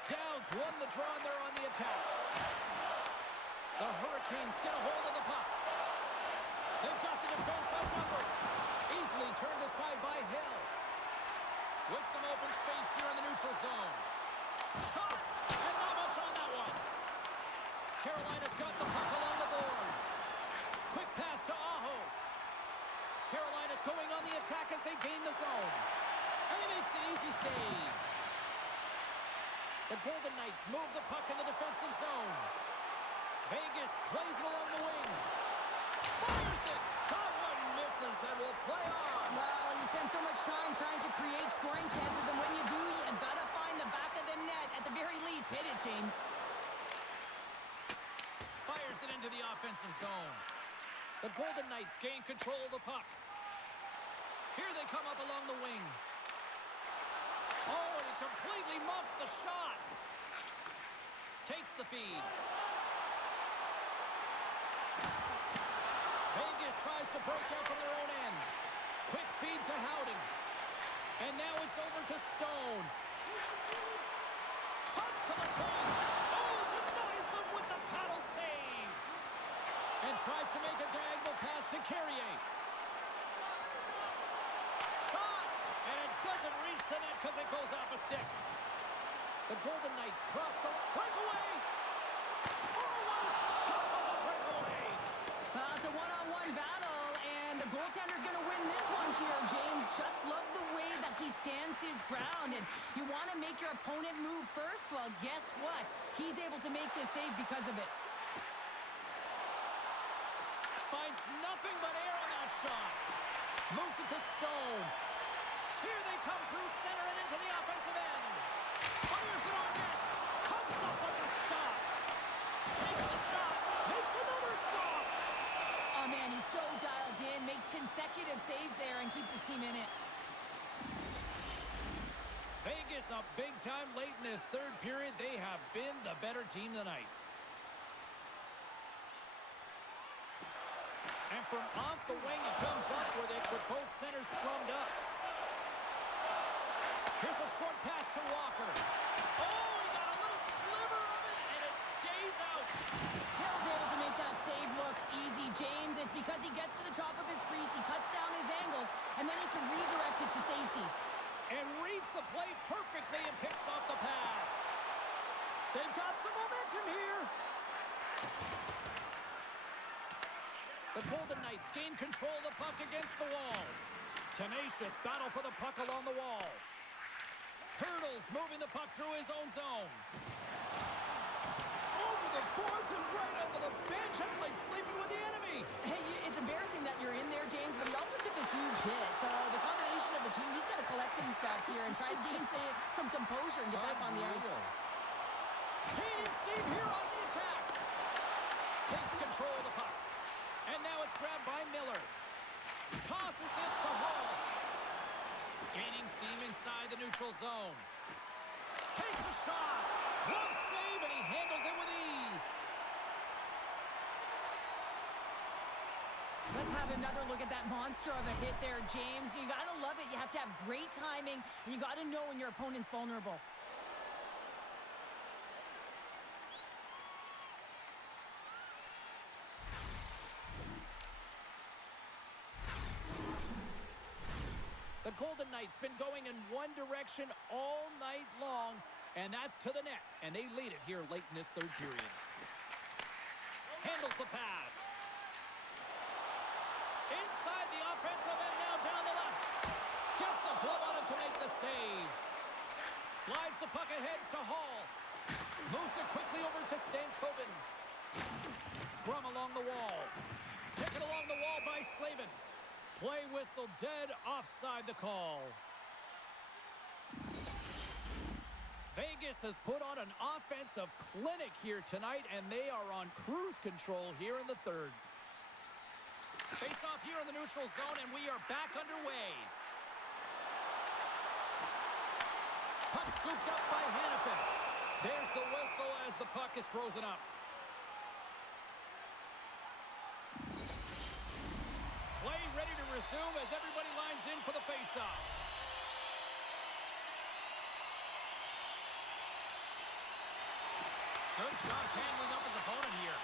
Downs won the draw and they're on the attack. The Hurricanes get a hold of the puck. They've got the defense outnumbered. Easily turned aside by Hill. With some open space here in the neutral zone. Shot! And not much on that one. Carolina's got the puck along the boards. Quick pass to Aho. Carolina's going on the attack as they gain the zone. And he makes the easy save. The Golden Knights move the puck in the defensive zone. Vegas plays it along the wing. Fires it. That one misses and will play on. Well, you spend so much time trying to create scoring chances, and when you do, you got to find the back of the net. At the very least, hit it, James. Fires it into the offensive zone. The Golden Knights gain control of the puck. Here they come up along the wing. Oh, and he completely muffs the shot. Takes the feed. Vegas tries to break out from their own end. Quick feed to Howden. And now it's over to Stone. Cuts to the point. Oh, denies him with the paddle save. And tries to make a diagonal pass to Carrier. Shot. And it doesn't reach the net because it goes off a stick. The Golden Knights cross the breakaway. Oh, what a stop on the breakaway. It's a one-on-one battle, and the goaltender's going to win this one here, James. Just love the way that he stands his ground, and you want to make your opponent move first? Well, guess what? He's able to make this save because of it. Finds nothing but air on that shot. Moves it to Stone. Here they come through center and into the offensive end. Fires it on net. Comes up with the stop. Takes the shot. Makes another stop. Oh, man, he's so dialed in. Makes consecutive saves there and keeps his team in it. Vegas up big time late in this third period. They have been the better team tonight. And from off the wing, he comes up with it with both centers strummed up. Here's a short pass to Walker. Oh, he got a little sliver of it, and it stays out. Hill's able to make that save look easy, James. It's because he gets to the top of his crease, he cuts down his angles, and then he can redirect it to safety. And reads the play perfectly and picks off the pass. They've got some momentum here. The Golden Knights gain control of the puck against the wall. Tenacious battle for the puck along the wall. Hurdles moving the puck through his own zone. Over the boards and right under the bench. That's like sleeping with the enemy. Hey, it's embarrassing that you're in there, James, but he also took a huge hit. So the combination of the two, he's got to collect himself here and try to gain some composure and get back on the ice. Gaining steam here on the attack. Takes control of the puck. And now it's grabbed by Miller. Tosses it to Hall. Gaining steam inside the neutral zone. Takes a shot. Close save, and he handles it with ease. Let's have another look at that monster of a hit there, James. You got to love it. You have to have great timing, and you got to know when your opponent's vulnerable. The Golden Knights been going in one direction all night long, and that's to the net, and they lead it here late in this third period. Handles the pass. Inside the offensive end, now down the left. Gets a glove on it to make the save. Slides the puck ahead to Hall. Moves it quickly over to Stankoven. Scrum along the wall. Taken along the wall by Slavin. Play whistle dead, offside the call. Vegas has put on an offensive clinic here tonight, and they are on cruise control here in the third. Face off here in the neutral zone, and we are back underway. Puck scooped up by Hannafin. There's the whistle as the puck is frozen up. Play ready to resume as everybody lines in for the face-off. Good job tangling up his opponent here.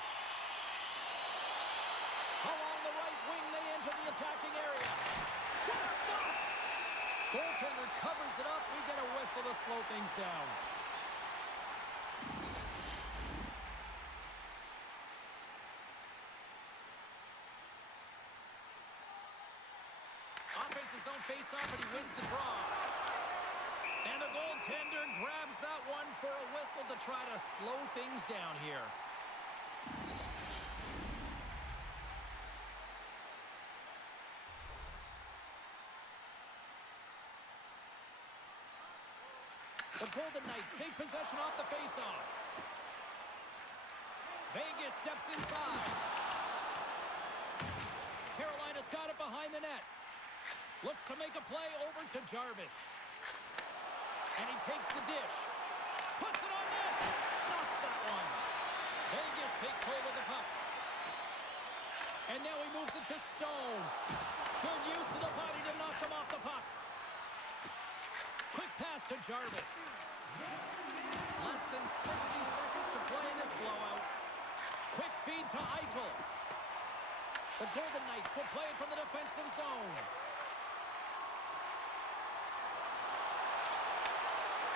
Along the right wing, they enter the attacking area. What a stop! Goaltender covers it up. We get a whistle to slow things down. Offense his own face-off, and he wins the draw. And the goaltender grabs that one for a whistle to try to slow things down here. The Golden Knights take possession off the face-off. Vegas steps inside. Carolina's got it behind the net. Looks to make a play over to Jarvis. And he takes the dish. Puts it on net. Stops that one. Vegas takes hold of the puck. And now he moves it to Stone. Good use of the body to knock him off the puck. Quick pass to Jarvis. Less than 60 seconds to play in this blowout. Quick feed to Eichel. The Golden Knights will play it from the defensive zone.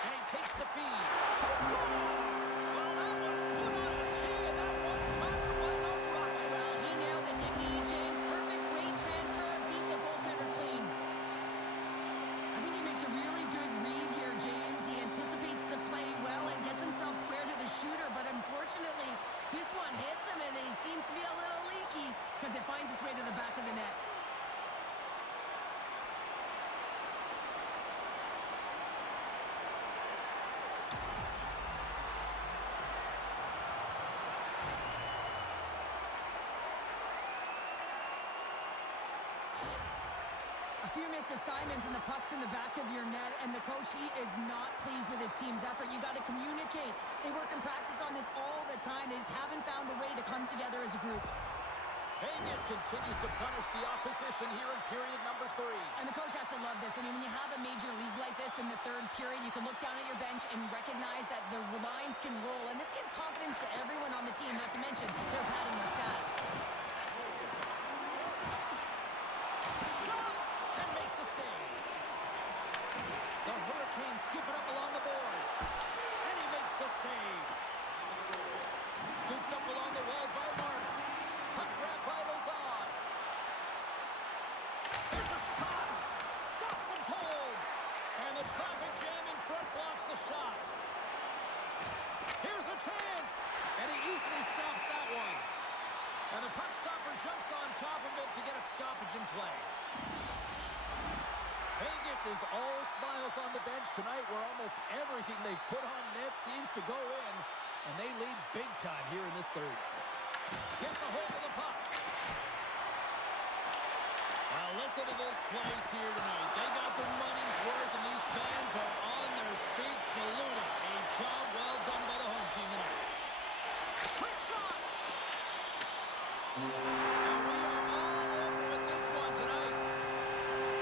And he takes the feed. He scores! Well, that was put on a tee, and that one-timer was a rocket. Well, he nailed it, didn't he, James? Perfect weight transfer, beat the goaltender clean. I think he makes a really good read here, James. He anticipates the play well and gets himself square to the shooter, but unfortunately, this one hits him, and he seems to be a little leaky because it finds its way to the back of the net. A few missed assignments and the puck's in the back of your net, and the coach, he is not pleased with his team's effort. You got to communicate. They work and practice on this all the time. They just haven't found a way to come together as a group. Vegas continues to punish the opposition here in period number 3. And the coach has to love this. I mean, when you have a major league like this in the third period, you can look down at your bench and recognize that the lines can roll. And this gives confidence to everyone on the team, not to mention they're padding their stats. And makes the save. The Hurricanes scoop it up along the boards. And he makes the save. Scooped up along the wall by Marner. Puck grab by Lazard. There's a shot. Stops him cold. And the traffic jam in front blocks the shot. Here's a chance. And he easily stops that one. And the puck stopper jumps on top of it to get a stoppage in play. Vegas is all smiles on the bench tonight, where almost everything they've put on net seems to go in, and they lead big time here in this third. Gets a hold of the puck. Well, listen to this place here tonight. They got their money's worth, and these fans are on their feet saluting. A job well done by the home team tonight. Quick shot! And we are all over with this one tonight.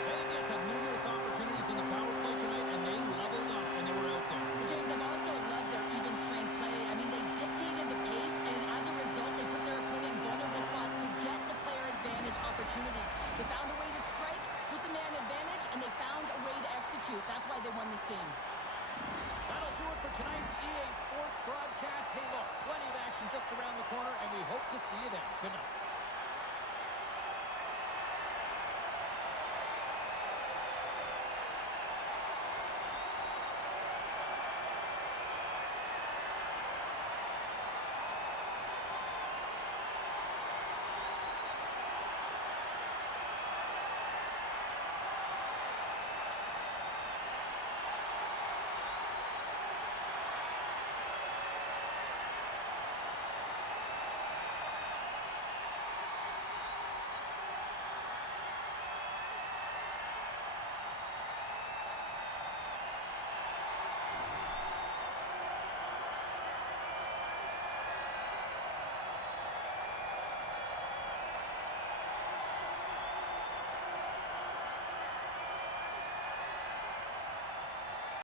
Vegas had numerous opportunities in the power play tonight, and they leveled up when they were out there. James, I've also loved their even strength play. I mean, they dictated the pace, and as a result, they put their opponent in vulnerable spots to get the player advantage opportunities. They found a way to strike with the man advantage, and they found a way to execute. That's why they won this game. That'll do it for tonight's EA Sports broadcast. Hey, look, plenty of action just around the corner, and we hope to see you then. Good night.